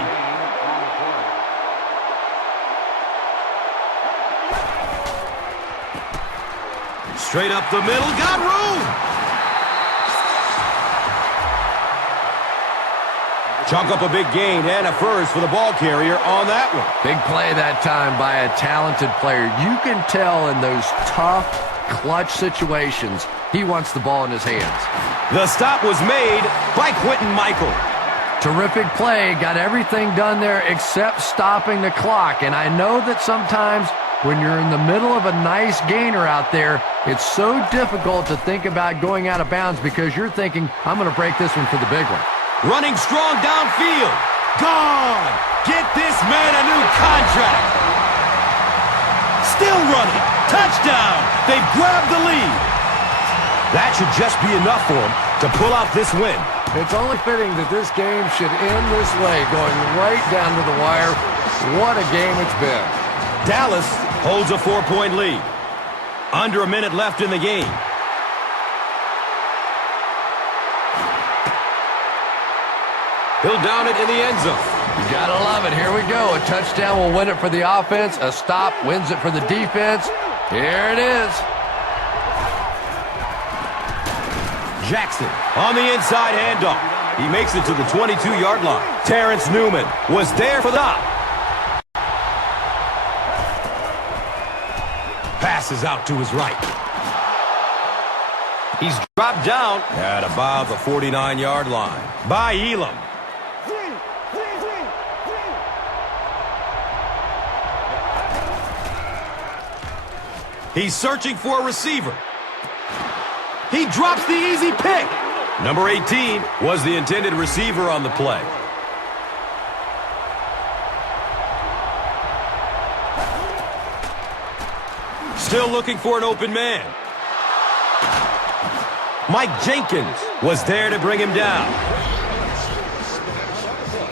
Straight up the middle, got room. Chalk up a big gain and a first for the ball carrier on that one. Big play that time by a talented player. You can tell in those tough, clutch situations, he wants the ball in his hands. The stop was made by Quentin Michael. Terrific play, got everything done there except stopping the clock. And I know that sometimes when you're in the middle of a nice gainer out there, it's so difficult to think about going out of bounds because you're thinking, I'm going to break this one for the big one. Running strong downfield. Gone. Get this man a new contract. Still running. Touchdown. They've grabbed the lead. That should just be enough for them to pull out this win. It's only fitting that this game should end this way, going right down to the wire. What a game it's been. Dallas holds a 4-point lead. Under a minute left in the game. He'll down it in the end zone. You gotta love it. Here we go. A touchdown will win it for the offense. A stop wins it for the defense. Here it is. Jackson on the inside handoff. He makes it to the 22-yard line. Terrence Newman was there for the stop. Passes out to his right. He's dropped down at about the 49-yard line by Elam. He's searching for a receiver. He drops the easy pick. Number 18 was the intended receiver on the play. Still looking for an open man. Mike Jenkins was there to bring him down.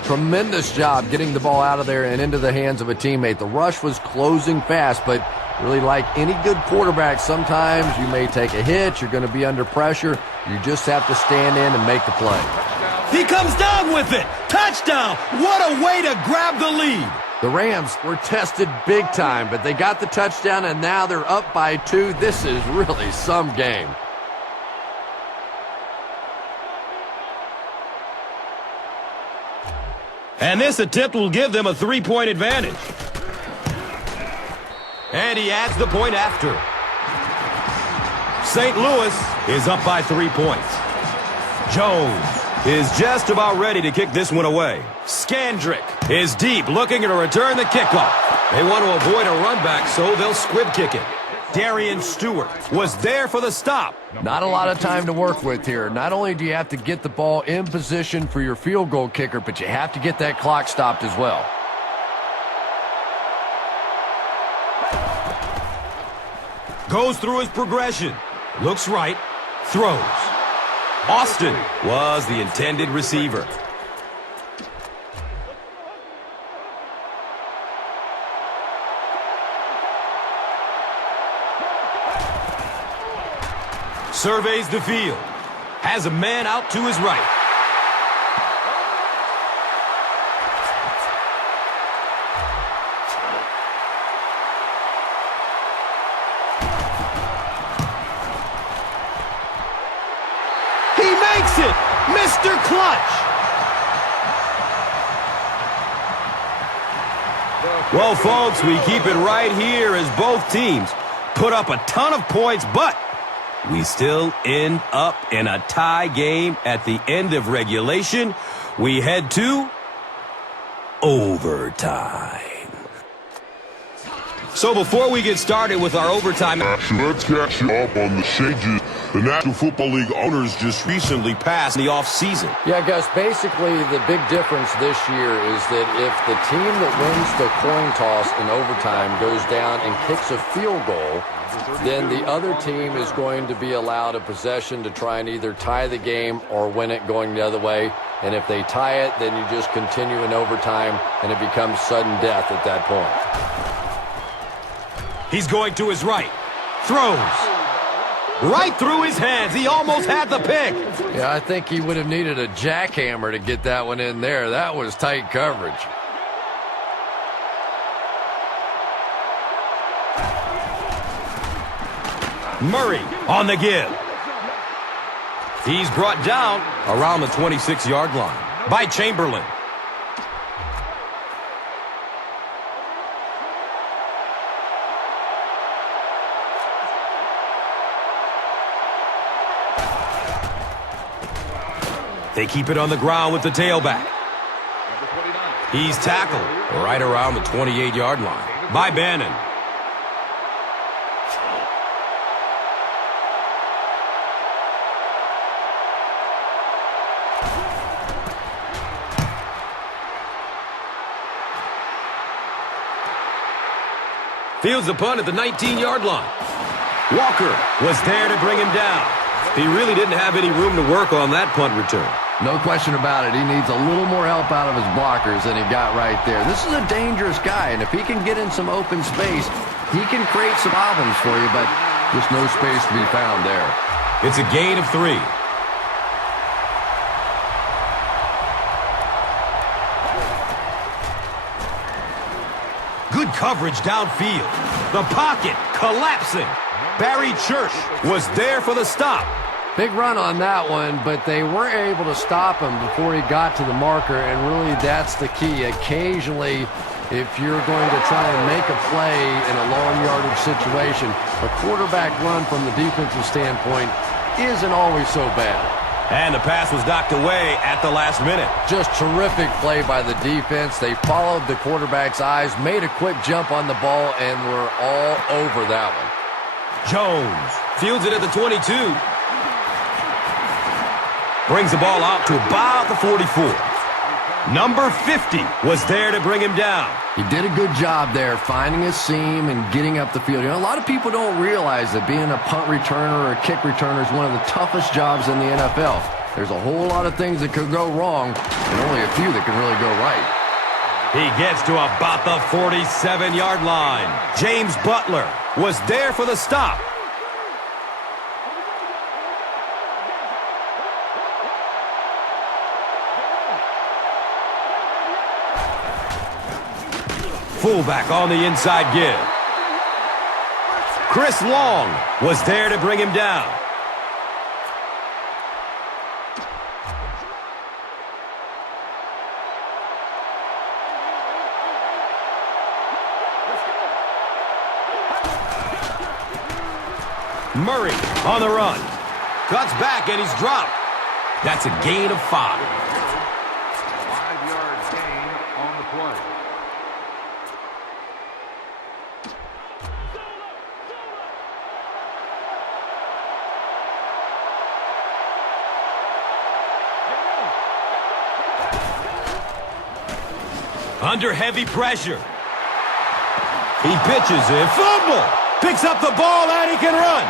Tremendous job getting the ball out of there and into the hands of a teammate. The rush was closing fast, but really, like any good quarterback, sometimes you may take a hit. You're going to be under pressure. You just have to stand in and make the play. He comes down with it. Touchdown. What a way to grab the lead. The Rams were tested big time, but they got the touchdown, and now they're up by 2. This is really some game. And this attempt will give them a 3-point advantage. And he adds the point after. St. Louis is up by 3 points. Jones is just about ready to kick this one away. Scandrick is deep, looking to return the kickoff. They want to avoid a run back, so they'll squib kick it. Darian Stewart was there for the stop. Not a lot of time to work with here. Not only do you have to get the ball in position for your field goal kicker, but you have to get that clock stopped as well. Goes through his progression. Looks right. Throws. Austin was the intended receiver. Surveys the field. Has a man out to his right. He makes it! Mr. Clutch! Well, folks, we keep it right here as both teams put up a ton of points, but we still end up in a tie game at the end of regulation. We head to overtime. So before we get started with our overtime action, let's catch you up on the changes the National Football League owners just recently passed the offseason. Yeah, Gus, basically the big difference this year is that if the team that wins the coin toss in overtime goes down and kicks a field goal, then the other team is going to be allowed a possession to try and either tie the game or win it going the other way. And if they tie it, then you just continue in overtime, and it becomes sudden death at that point. He's going to his right. Throws. Right through his hands. He almost had the pick. Yeah, I think he would have needed a jackhammer to get that one in there. That was tight coverage. Murray on the give. He's brought down around the 26-yard line by Chamberlain. They keep it on the ground with the tailback. He's tackled right around the 28-yard line by Bannon. Fields the punt at the 19-yard line. Walker was there to bring him down. He really didn't have any room to work on that punt return. No question about it. He needs a little more help out of his blockers than he got right there. This is a dangerous guy, and if he can get in some open space, he can create some problems for you, but just no space to be found there. It's a gain of 3. Good coverage downfield. The pocket collapsing. Barry Church was there for the stop. Big run on that one, but they weren't able to stop him before he got to the marker, and really that's the key. Occasionally, if you're going to try and make a play in a long yardage situation, a quarterback run from the defensive standpoint isn't always so bad. And the pass was knocked away at the last minute. Just terrific play by the defense. They followed the quarterback's eyes, made a quick jump on the ball, and were all over that one. Jones fields it at the 22. Brings the ball out to about the 44. Number 50 was there to bring him down. He did a good job there finding a seam and getting up the field. You know, a lot of people don't realize that being a punt returner or a kick returner is one of the toughest jobs in the NFL. There's a whole lot of things that could go wrong and only a few that can really go right. He gets to about the 47-yard line. James Butler was there for the stop. Fullback on the inside give. Chris Long was there to bring him down. Murray on the run. Cuts back and he's dropped. That's a gain of 5. 5-yard gain on the play. Under heavy pressure. He pitches it. Fumble. Picks up the ball and he can run.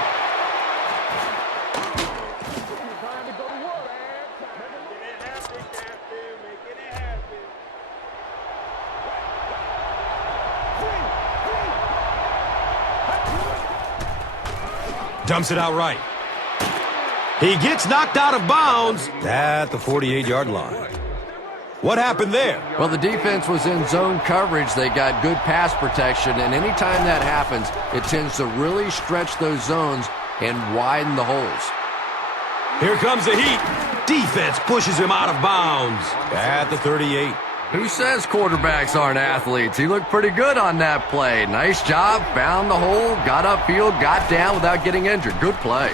Dumps it out right. He gets knocked out of bounds at the 48-yard line. What happened there? Well, the defense was in zone coverage. They got good pass protection, and anytime that happens, it tends to really stretch those zones and widen the holes. Here comes the heat. Defense pushes him out of bounds at the 38. Who says quarterbacks aren't athletes? He looked pretty good on that play. Nice job, found the hole, got upfield, got down without getting injured. Good play.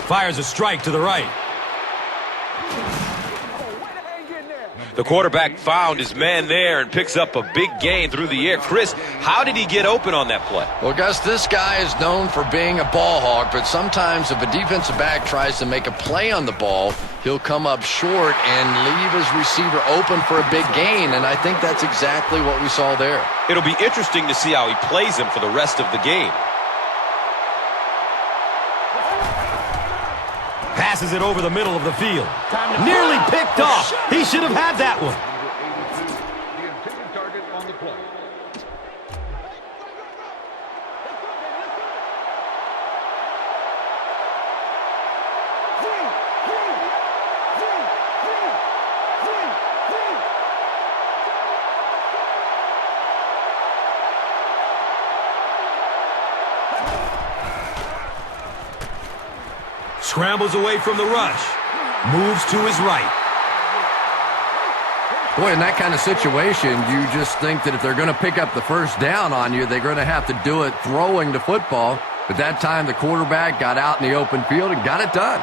Fires a strike to the right. The quarterback found his man there and picks up a big gain through the air. Chris, how did he get open on that play? Well, Gus, this guy is known for being a ball hog, but sometimes if a defensive back tries to make a play on the ball, he'll come up short and leave his receiver open for a big gain, and I think that's exactly what we saw there. It'll be interesting to see how he plays him for the rest of the game. Passes it over the middle of the field. Nearly picked off. He should have had that one. The intended target on the play. Scrambles away from the rush. Moves to his right. Boy, in that kind of situation, you just think that if they're going to pick up the first down on you, they're going to have to do it throwing the football. But that time, the quarterback got out in the open field and got it done.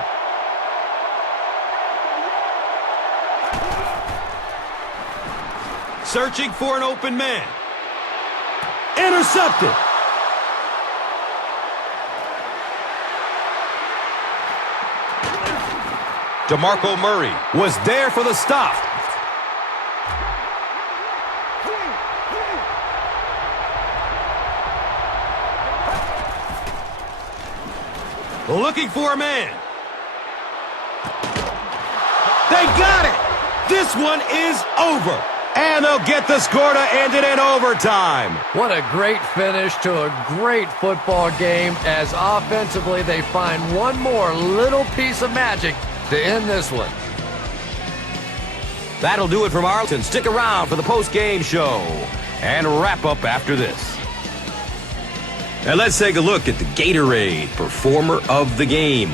Searching for an open man. Intercepted. DeMarco Murray was there for the stop. Looking for a man. They got it! This one is over. And they'll get the score to end it in overtime. What a great finish to a great football game as offensively they find one more little piece of magic to end this one. That'll do it from Arlington. Stick around for the post-game show and wrap up after this. And let's take a look at the Gatorade Performer of the Game.